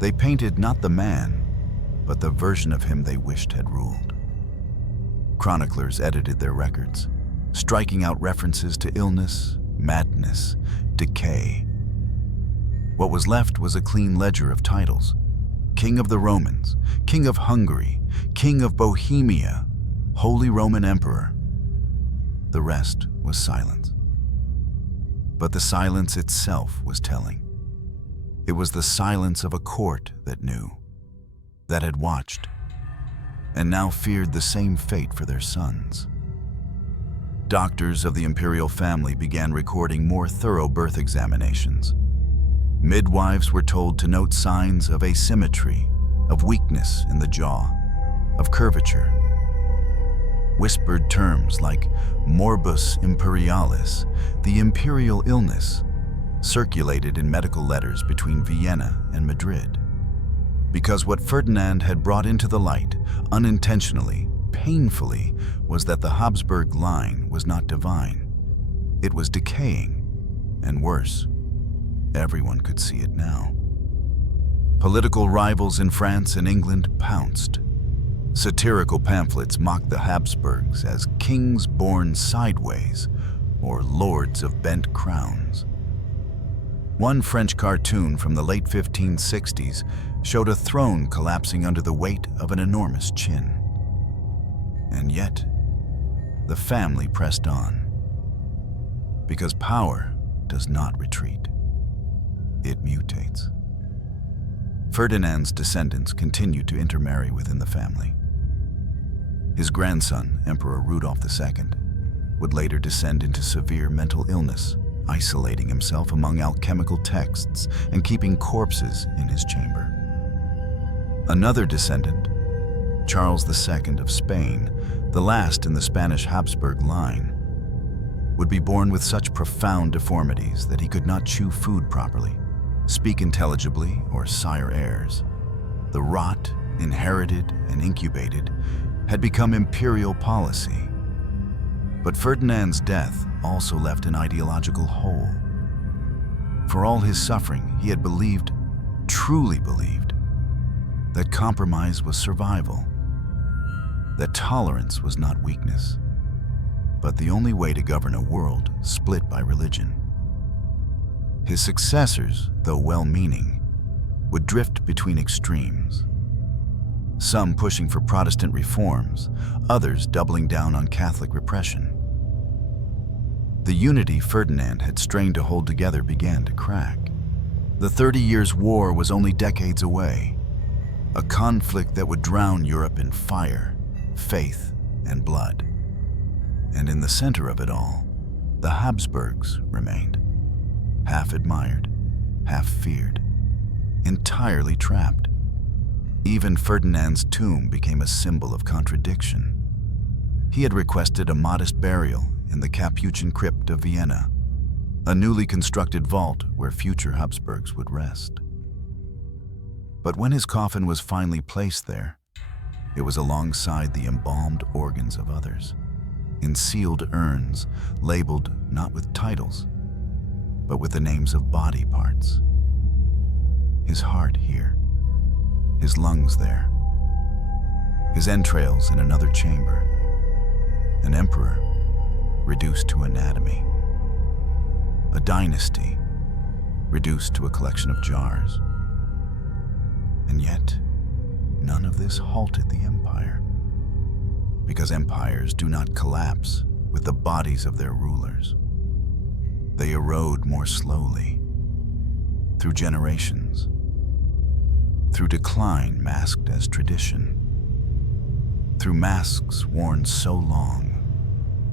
They painted not the man, but the version of him they wished had ruled. Chroniclers edited their records, striking out references to illness, madness, decay. What was left was a clean ledger of titles: King of the Romans, King of Hungary, King of Bohemia, Holy Roman Emperor. The rest was silence. But the silence itself was telling. It was the silence of a court that knew, that had watched, and now feared the same fate for their sons. Doctors of the imperial family began recording more thorough birth examinations. Midwives were told to note signs of asymmetry, of weakness in the jaw, of curvature. Whispered terms like morbus imperialis, the imperial illness, circulated in medical letters between Vienna and Madrid. Because what Ferdinand had brought into the light, unintentionally, painfully, was that the Habsburg line was not divine. It was decaying, and worse, everyone could see it now. Political rivals in France and England pounced. Satirical pamphlets mocked the Habsburgs as kings born sideways or lords of bent crowns. One French cartoon from the late 1560s showed a throne collapsing under the weight of an enormous chin. And yet, the family pressed on. Because power does not retreat. It mutates. Ferdinand's descendants continued to intermarry within the family. His grandson, Emperor Rudolph II, would later descend into severe mental illness, isolating himself among alchemical texts and keeping corpses in his chamber. Another descendant, Charles II of Spain, the last in the Spanish Habsburg line, would be born with such profound deformities that he could not chew food properly, speak intelligibly, or sire heirs. The rot, inherited and incubated, had become imperial policy. But Ferdinand's death also left an ideological hole. For all his suffering, he had believed, truly believed, that compromise was survival, that tolerance was not weakness, but the only way to govern a world split by religion. His successors, though well-meaning, would drift between extremes. Some pushing for Protestant reforms, others doubling down on Catholic repression. The unity Ferdinand had strained to hold together began to crack. The 30 Years' War was only decades away, a conflict that would drown Europe in fire, faith, and blood. And in the center of it all, the Habsburgs remained, half admired, half feared, entirely trapped. Even Ferdinand's tomb became a symbol of contradiction. He had requested a modest burial in the Capuchin crypt of Vienna, a newly constructed vault where future Habsburgs would rest. But when his coffin was finally placed there, it was alongside the embalmed organs of others, in sealed urns labeled not with titles, but with the names of body parts. His heart here, his lungs there, his entrails in another chamber, an emperor reduced to anatomy, a dynasty reduced to a collection of jars. And yet, none of this halted the empire, because empires do not collapse with the bodies of their rulers. They erode more slowly, through generations, through decline masked as tradition, through masks worn so long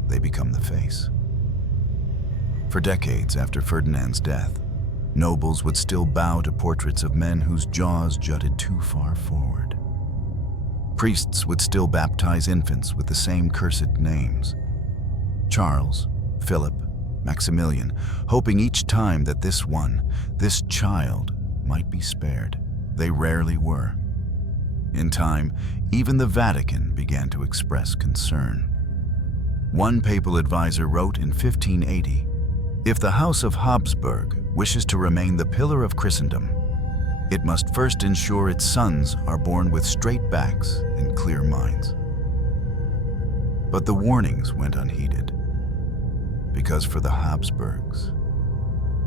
they become the face. For decades after Ferdinand's death, nobles would still bow to portraits of men whose jaws jutted too far forward. Priests would still baptize infants with the same cursed names: Charles, Philip, Maximilian, hoping each time that this child, might be spared. They rarely were. In time, even the Vatican began to express concern. One papal advisor wrote in 1580, "If the House of Habsburg wishes to remain the pillar of Christendom, it must first ensure its sons are born with straight backs and clear minds." But the warnings went unheeded, because for the Habsburgs,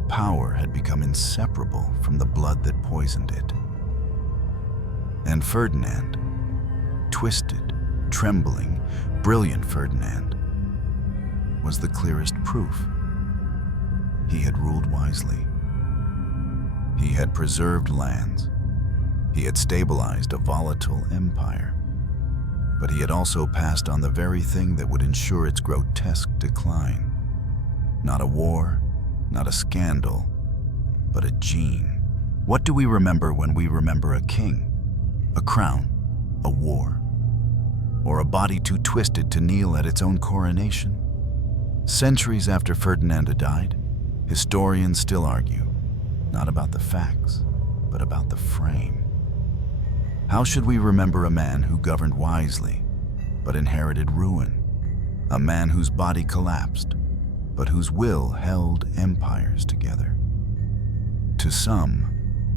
power had become inseparable from the blood that poisoned it. And Ferdinand, twisted, trembling, brilliant Ferdinand, was the clearest proof. He had ruled wisely. He had preserved lands. He had stabilized a volatile empire. But he had also passed on the very thing that would ensure its grotesque decline. Not a war, not a scandal, but a gene. What do we remember when we remember a king? A crown? A war? Or a body too twisted to kneel at its own coronation? Centuries after Ferdinand had died, historians still argue, not about the facts, but about the frame. How should we remember a man who governed wisely, but inherited ruin? A man whose body collapsed, but whose will held empires together? To some,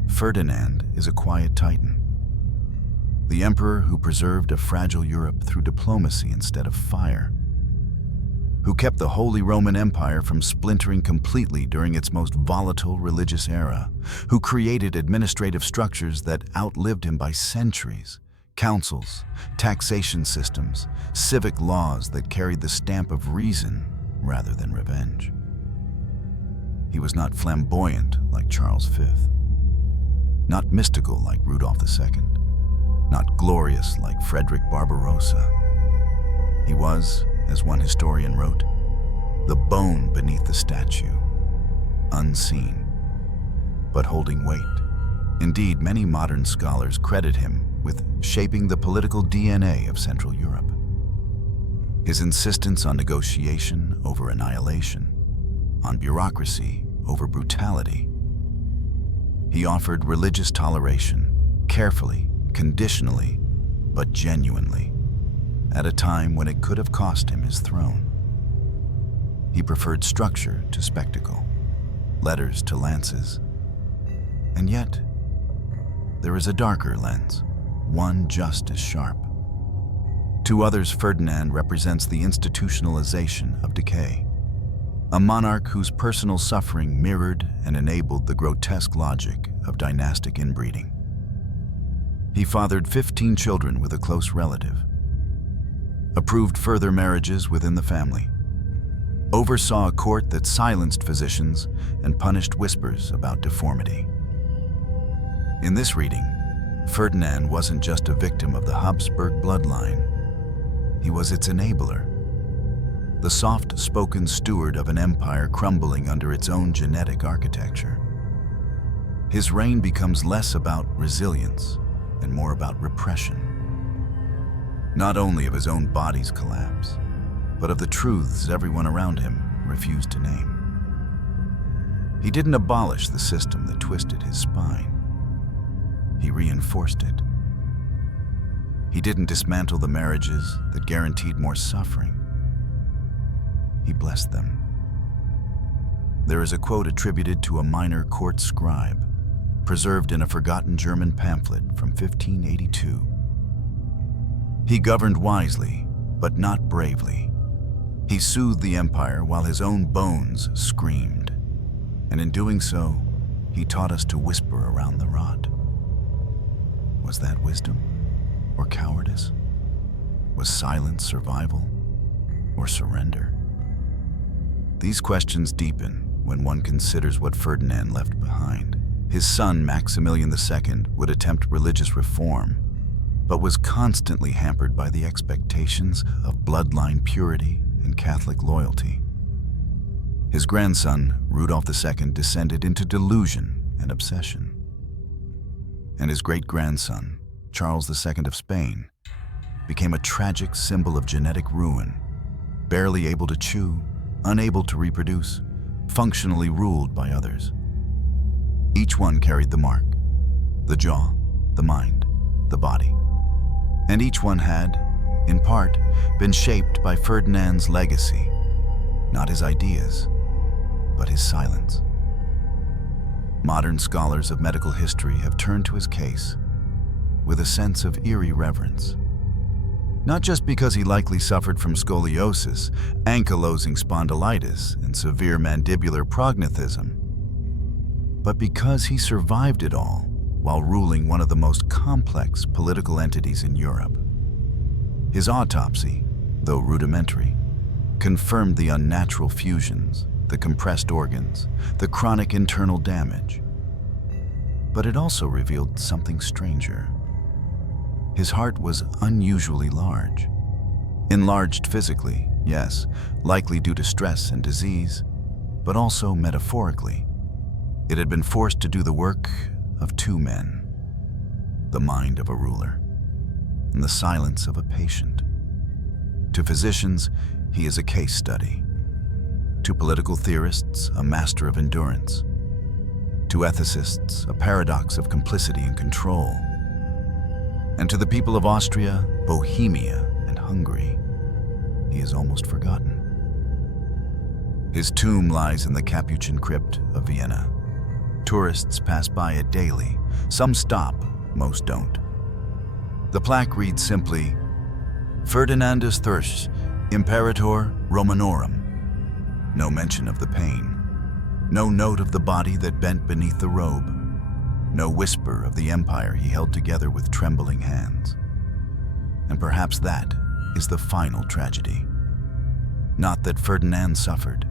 Ferdinand is a quiet titan. The emperor who preserved a fragile Europe through diplomacy instead of fire, who kept the Holy Roman Empire from splintering completely during its most volatile religious era, who created administrative structures that outlived him by centuries, councils, taxation systems, civic laws that carried the stamp of reason rather than revenge. He was not flamboyant like Charles V, not mystical like Rudolph II, not glorious like Frederick Barbarossa. He was, as one historian wrote, the bone beneath the statue, unseen, but holding weight. Indeed, many modern scholars credit him with shaping the political DNA of Central Europe. His insistence on negotiation over annihilation, on bureaucracy over brutality. He offered religious toleration, carefully, conditionally, but genuinely, at a time when it could have cost him his throne. He preferred structure to spectacle, letters to lances. And yet, there is a darker lens, one just as sharp. To others, Ferdinand represents the institutionalization of decay, a monarch whose personal suffering mirrored and enabled the grotesque logic of dynastic inbreeding. He fathered 15 children with a close relative, approved further marriages within the family, oversaw a court that silenced physicians and punished whispers about deformity. In this reading, Ferdinand wasn't just a victim of the Habsburg bloodline. He was its enabler, the soft-spoken steward of an empire crumbling under its own genetic architecture. His reign becomes less about resilience and more about repression, not only of his own body's collapse, but of the truths everyone around him refused to name. He didn't abolish the system that twisted his spine. He reinforced it. He didn't dismantle the marriages that guaranteed more suffering. He blessed them. There is a quote attributed to a minor court scribe, preserved in a forgotten German pamphlet from 1582. He governed wisely, but not bravely. He soothed the empire while his own bones screamed. And in doing so, he taught us to whisper around the rod. Was that wisdom or cowardice? Was silence survival or surrender? These questions deepen when one considers what Ferdinand left behind. His son, Maximilian II, would attempt religious reform, but was constantly hampered by the expectations of bloodline purity and Catholic loyalty. His grandson, Rudolph II, descended into delusion and obsession. And his great-grandson, Charles II of Spain, became a tragic symbol of genetic ruin, barely able to chew, unable to reproduce, functionally ruled by others. Each one carried the mark, the jaw, the mind, the body. And each one had, in part, been shaped by Ferdinand's legacy, not his ideas, but his silence. Modern scholars of medical history have turned to his case with a sense of eerie reverence. Not just because he likely suffered from scoliosis, ankylosing spondylitis, and severe mandibular prognathism, but because he survived it all while ruling one of the most complex political entities in Europe. His autopsy, though rudimentary, confirmed the unnatural fusions, the compressed organs, the chronic internal damage. But it also revealed something stranger. His heart was unusually large. Enlarged physically, yes, likely due to stress and disease, but also metaphorically. It had been forced to do the work of two men, the mind of a ruler and the silence of a patient. To physicians, he is a case study. To political theorists, a master of endurance. To ethicists, a paradox of complicity and control. And to the people of Austria, Bohemia, and Hungary, he is almost forgotten. His tomb lies in the Capuchin crypt of Vienna. Tourists pass by it daily. Some stop, most don't. The plaque reads simply, Ferdinandus I, Imperator Romanorum. No mention of the pain. No note of the body that bent beneath the robe. No whisper of the empire he held together with trembling hands. And perhaps that is the final tragedy. Not that Ferdinand suffered,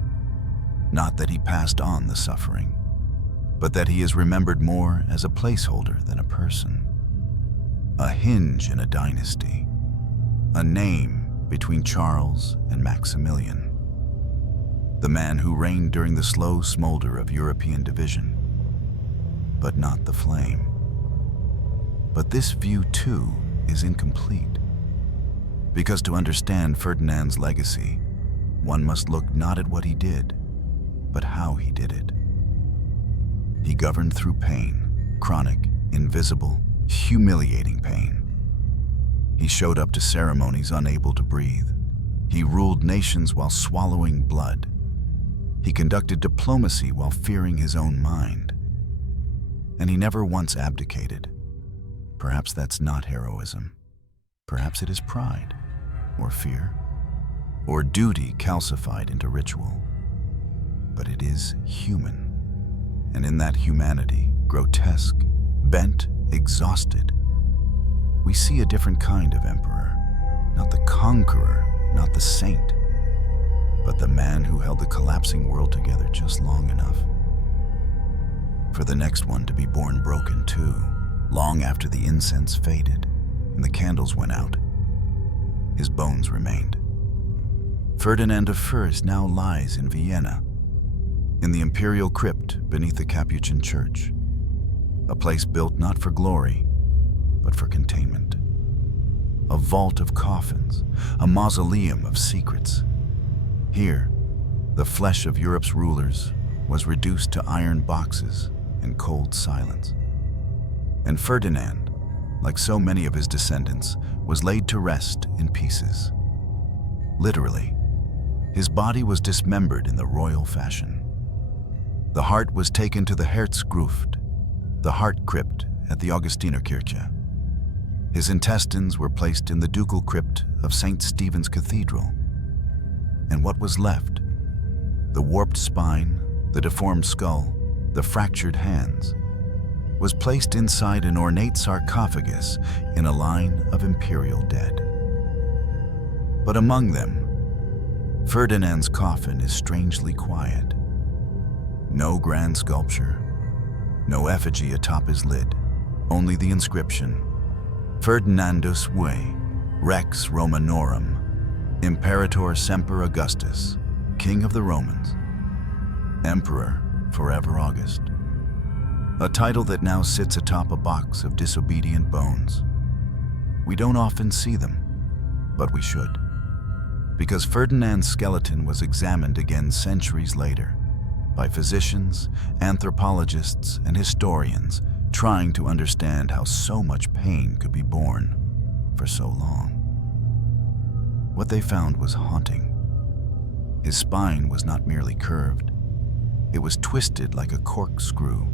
not that he passed on the suffering, but that he is remembered more as a placeholder than a person. A hinge in a dynasty, a name between Charles and Maximilian. The man who reigned during the slow smolder of European division, but not the flame. But this view, too, is incomplete. Because to understand Ferdinand's legacy, one must look not at what he did, but how he did it. He governed through pain, chronic, invisible, humiliating pain. He showed up to ceremonies unable to breathe. He ruled nations while swallowing blood. He conducted diplomacy while fearing his own mind. And he never once abdicated. Perhaps that's not heroism. Perhaps it is pride, or fear, or duty calcified into ritual. But it is human. And in that humanity, grotesque, bent, exhausted, we see a different kind of emperor. Not the conqueror, not the saint, but the man who held the collapsing world together just long enough for the next one to be born broken too, long after the incense faded and the candles went out. His bones remained. Ferdinand I now lies in Vienna, in the imperial crypt beneath the Capuchin church, a place built not for glory, but for containment. A vault of coffins, a mausoleum of secrets. Here, the flesh of Europe's rulers was reduced to iron boxes in cold silence. And Ferdinand, like so many of his descendants, was laid to rest in pieces. Literally, his body was dismembered in the royal fashion. The heart was taken to the Herzgruft, the heart crypt at the Augustinerkirche. His intestines were placed in the ducal crypt of St. Stephen's Cathedral. And what was left? The warped spine, the deformed skull, the fractured hands, was placed inside an ornate sarcophagus in a line of imperial dead. But among them, Ferdinand's coffin is strangely quiet. No grand sculpture, no effigy atop his lid, only the inscription, Ferdinandus I, Rex Romanorum, Imperator Semper Augustus, King of the Romans, Emperor Forever August. A title that now sits atop a box of disobedient bones. We don't often see them, but we should. Because Ferdinand's skeleton was examined again centuries later by physicians, anthropologists, and historians trying to understand how so much pain could be borne for so long. What they found was haunting. His spine was not merely curved, it was twisted like a corkscrew,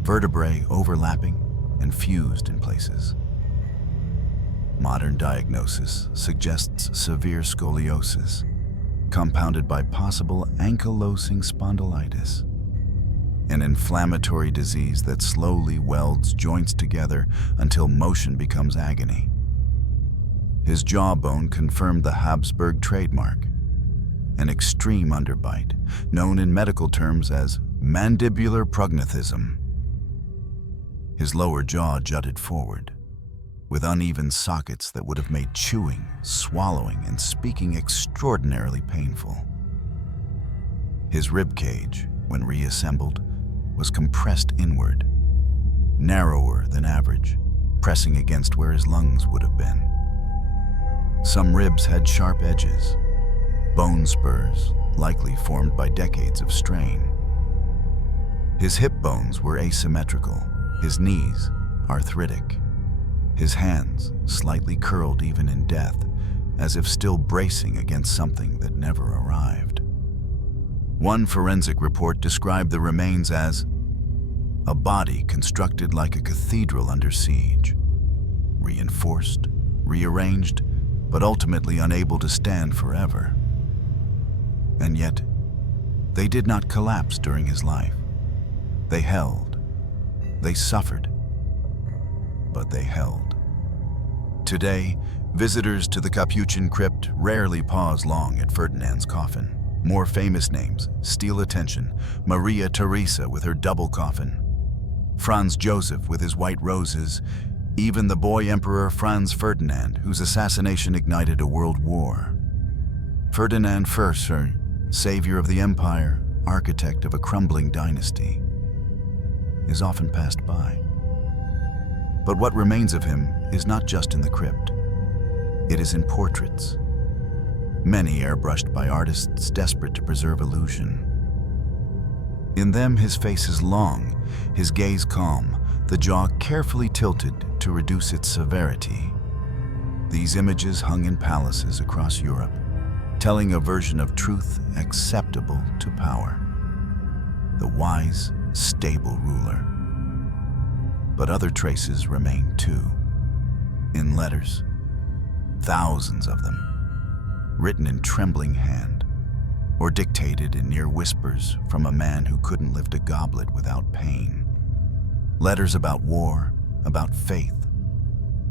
vertebrae overlapping and fused in places. Modern diagnosis suggests severe scoliosis, compounded by possible ankylosing spondylitis, an inflammatory disease that slowly welds joints together until motion becomes agony. His jawbone confirmed the Habsburg trademark, an extreme underbite, known in medical terms as mandibular prognathism. His lower jaw jutted forward, with uneven sockets that would have made chewing, swallowing, and speaking extraordinarily painful. His rib cage, when reassembled, was compressed inward, narrower than average, pressing against where his lungs would have been. Some ribs had sharp edges, bone spurs, likely formed by decades of strain. His hip bones were asymmetrical, his knees arthritic, his hands slightly curled even in death, as if still bracing against something that never arrived. One forensic report described the remains as a body constructed like a cathedral under siege, reinforced, rearranged, but ultimately unable to stand forever. And yet, they did not collapse during his life. They held. They suffered. But they held. Today, visitors to the Capuchin crypt rarely pause long at Ferdinand's coffin. More famous names steal attention: Maria Theresa with her double coffin, Franz Joseph with his white roses, even the boy emperor Franz Ferdinand, whose assassination ignited a world war. Ferdinand I, savior of the empire, architect of a crumbling dynasty, is often passed by. But what remains of him is not just in the crypt. It is in portraits, many airbrushed by artists desperate to preserve illusion. In them, his face is long, his gaze calm, the jaw carefully tilted to reduce its severity. These images hung in palaces across Europe, telling a version of truth acceptable to power. The wise, stable ruler. But other traces remain too. In letters, thousands of them, written in trembling hand, or dictated in near whispers from a man who couldn't lift a goblet without pain. Letters about war, about faith,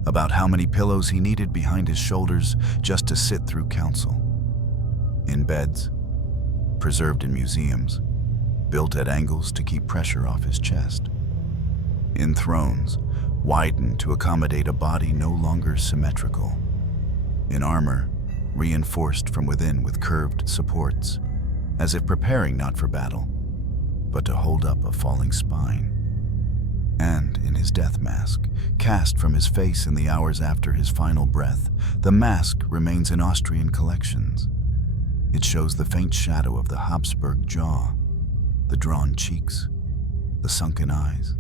about how many pillows he needed behind his shoulders just to sit through council. In beds, preserved in museums, built at angles to keep pressure off his chest. In thrones, widened to accommodate a body no longer symmetrical. In armor, reinforced from within with curved supports, as if preparing not for battle, but to hold up a falling spine. And in his death mask, cast from his face in the hours after his final breath, the mask remains in Austrian collections. It shows the faint shadow of the Habsburg jaw, the drawn cheeks, the sunken eyes.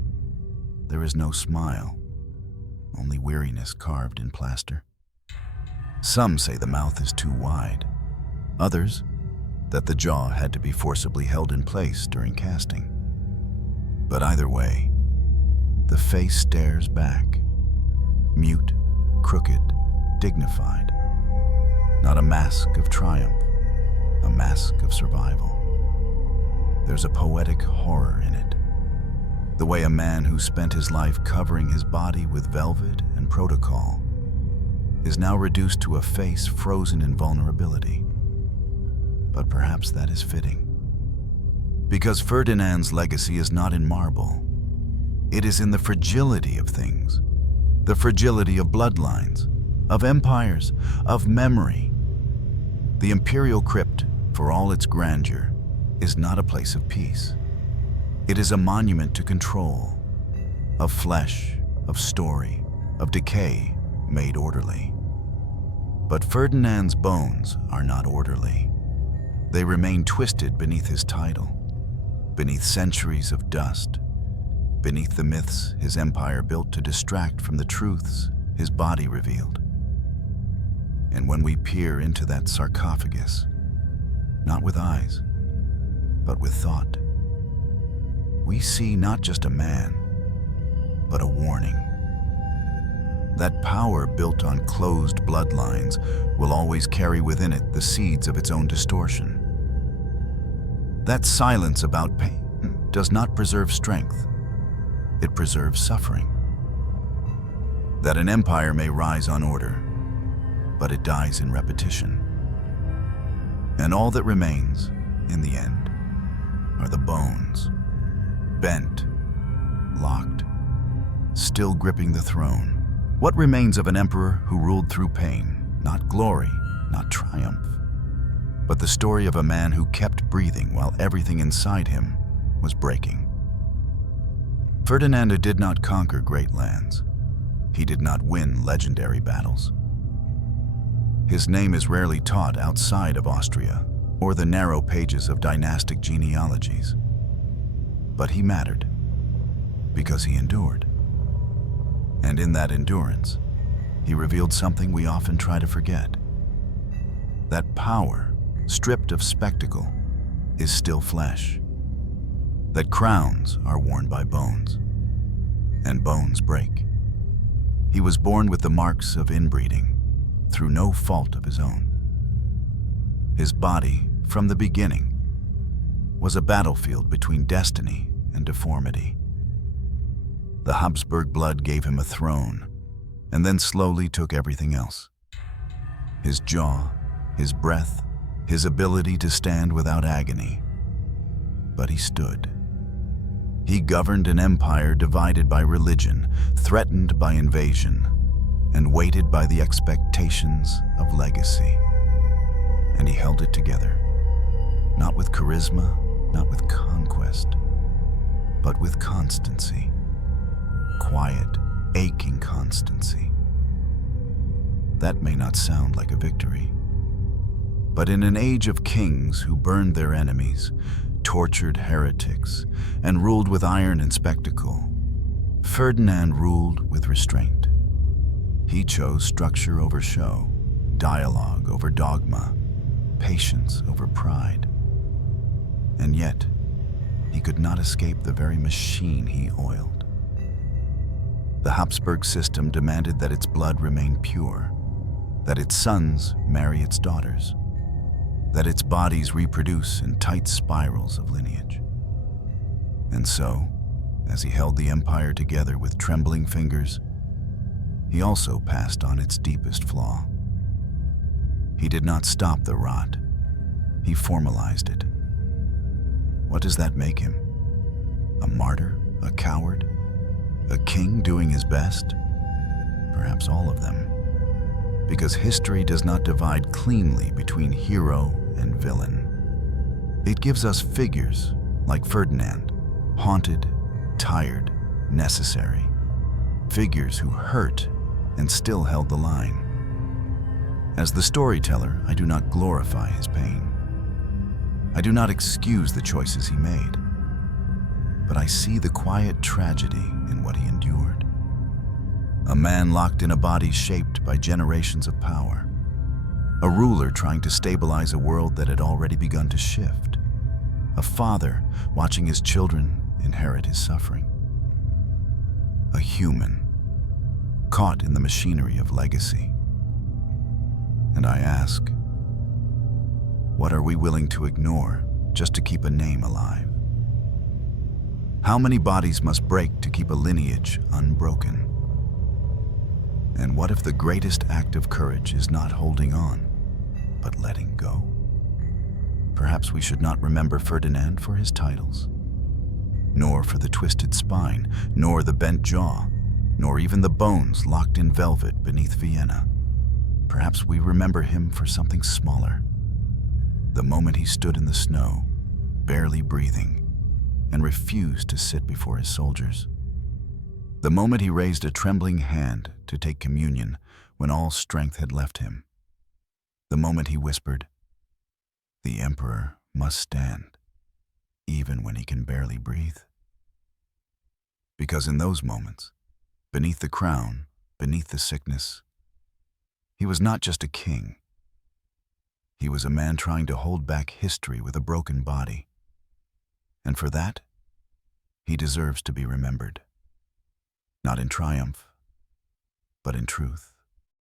There is no smile, only weariness carved in plaster. Some say the mouth is too wide. Others, that the jaw had to be forcibly held in place during casting. But either way, the face stares back, mute, crooked, dignified. Not a mask of triumph, a mask of survival. There's a poetic horror in it. The way a man who spent his life covering his body with velvet and protocol is now reduced to a face frozen in vulnerability. But perhaps that is fitting. Because Ferdinand's legacy is not in marble. It is in the fragility of things, the fragility of bloodlines, of empires, of memory. The imperial crypt, for all its grandeur, is not a place of peace. It is a monument to control, of flesh, of story, of decay made orderly. But Ferdinand's bones are not orderly. They remain twisted beneath his title, beneath centuries of dust, beneath the myths his empire built to distract from the truths his body revealed. And when we peer into that sarcophagus, not with eyes, but with thought, we see not just a man, but a warning. That power built on closed bloodlines will always carry within it the seeds of its own distortion. That silence about pain does not preserve strength. It preserves suffering. That an empire may rise on order, but it dies in repetition. And all that remains, in the end, are the bones, bent, locked, still gripping the throne. What remains of an emperor who ruled through pain, not glory, not triumph, but the story of a man who kept breathing while everything inside him was breaking. Ferdinand did not conquer great lands. He did not win legendary battles. His name is rarely taught outside of Austria or the narrow pages of dynastic genealogies. But he mattered because he endured. And in that endurance, he revealed something we often try to forget. That power, stripped of spectacle, is still flesh. That crowns are worn by bones, and bones break. He was born with the marks of inbreeding, through no fault of his own. His body, from the beginning, was a battlefield between destiny and deformity. The Habsburg blood gave him a throne, and then slowly took everything else. His jaw, his breath, his ability to stand without agony. But he stood. He governed an empire divided by religion, threatened by invasion, and weighted by the expectations of legacy. And he held it together, not with charisma, not with conquest, but with constancy. Quiet, aching constancy. That may not sound like a victory, but in an age of kings who burned their enemies, tortured heretics, and ruled with iron and spectacle, Ferdinand ruled with restraint. He chose structure over show, dialogue over dogma, patience over pride. And yet, he could not escape the very machine he oiled. The Habsburg system demanded that its blood remain pure, that its sons marry its daughters, that its bodies reproduce in tight spirals of lineage. And so, as he held the empire together with trembling fingers, he also passed on its deepest flaw. He did not stop the rot. He formalized it. What does that make him? A martyr? A coward? A king doing his best? Perhaps all of them. Because history does not divide cleanly between hero and villain. It gives us figures like Ferdinand, haunted, tired, necessary. Figures who hurt and still held the line. As the storyteller, I do not glorify his pain. I do not excuse the choices he made. But I see the quiet tragedy in what he endured. A man locked in a body shaped by generations of power. A ruler trying to stabilize a world that had already begun to shift. A father watching his children inherit his suffering. A human caught in the machinery of legacy. And I ask, what are we willing to ignore just to keep a name alive? How many bodies must break to keep a lineage unbroken? And what if the greatest act of courage is not holding on, but letting go? Perhaps we should not remember Ferdinand for his titles, nor for the twisted spine, nor the bent jaw, nor even the bones locked in velvet beneath Vienna. Perhaps we remember him for something smaller. The moment he stood in the snow, barely breathing, and refused to sit before his soldiers. The moment he raised a trembling hand to take communion when all strength had left him. The moment he whispered, "The emperor must stand, even when he can barely breathe." Because in those moments, beneath the crown, beneath the sickness, he was not just a king. He was a man trying to hold back history with a broken body. And for that, he deserves to be remembered. Not in triumph, but in truth.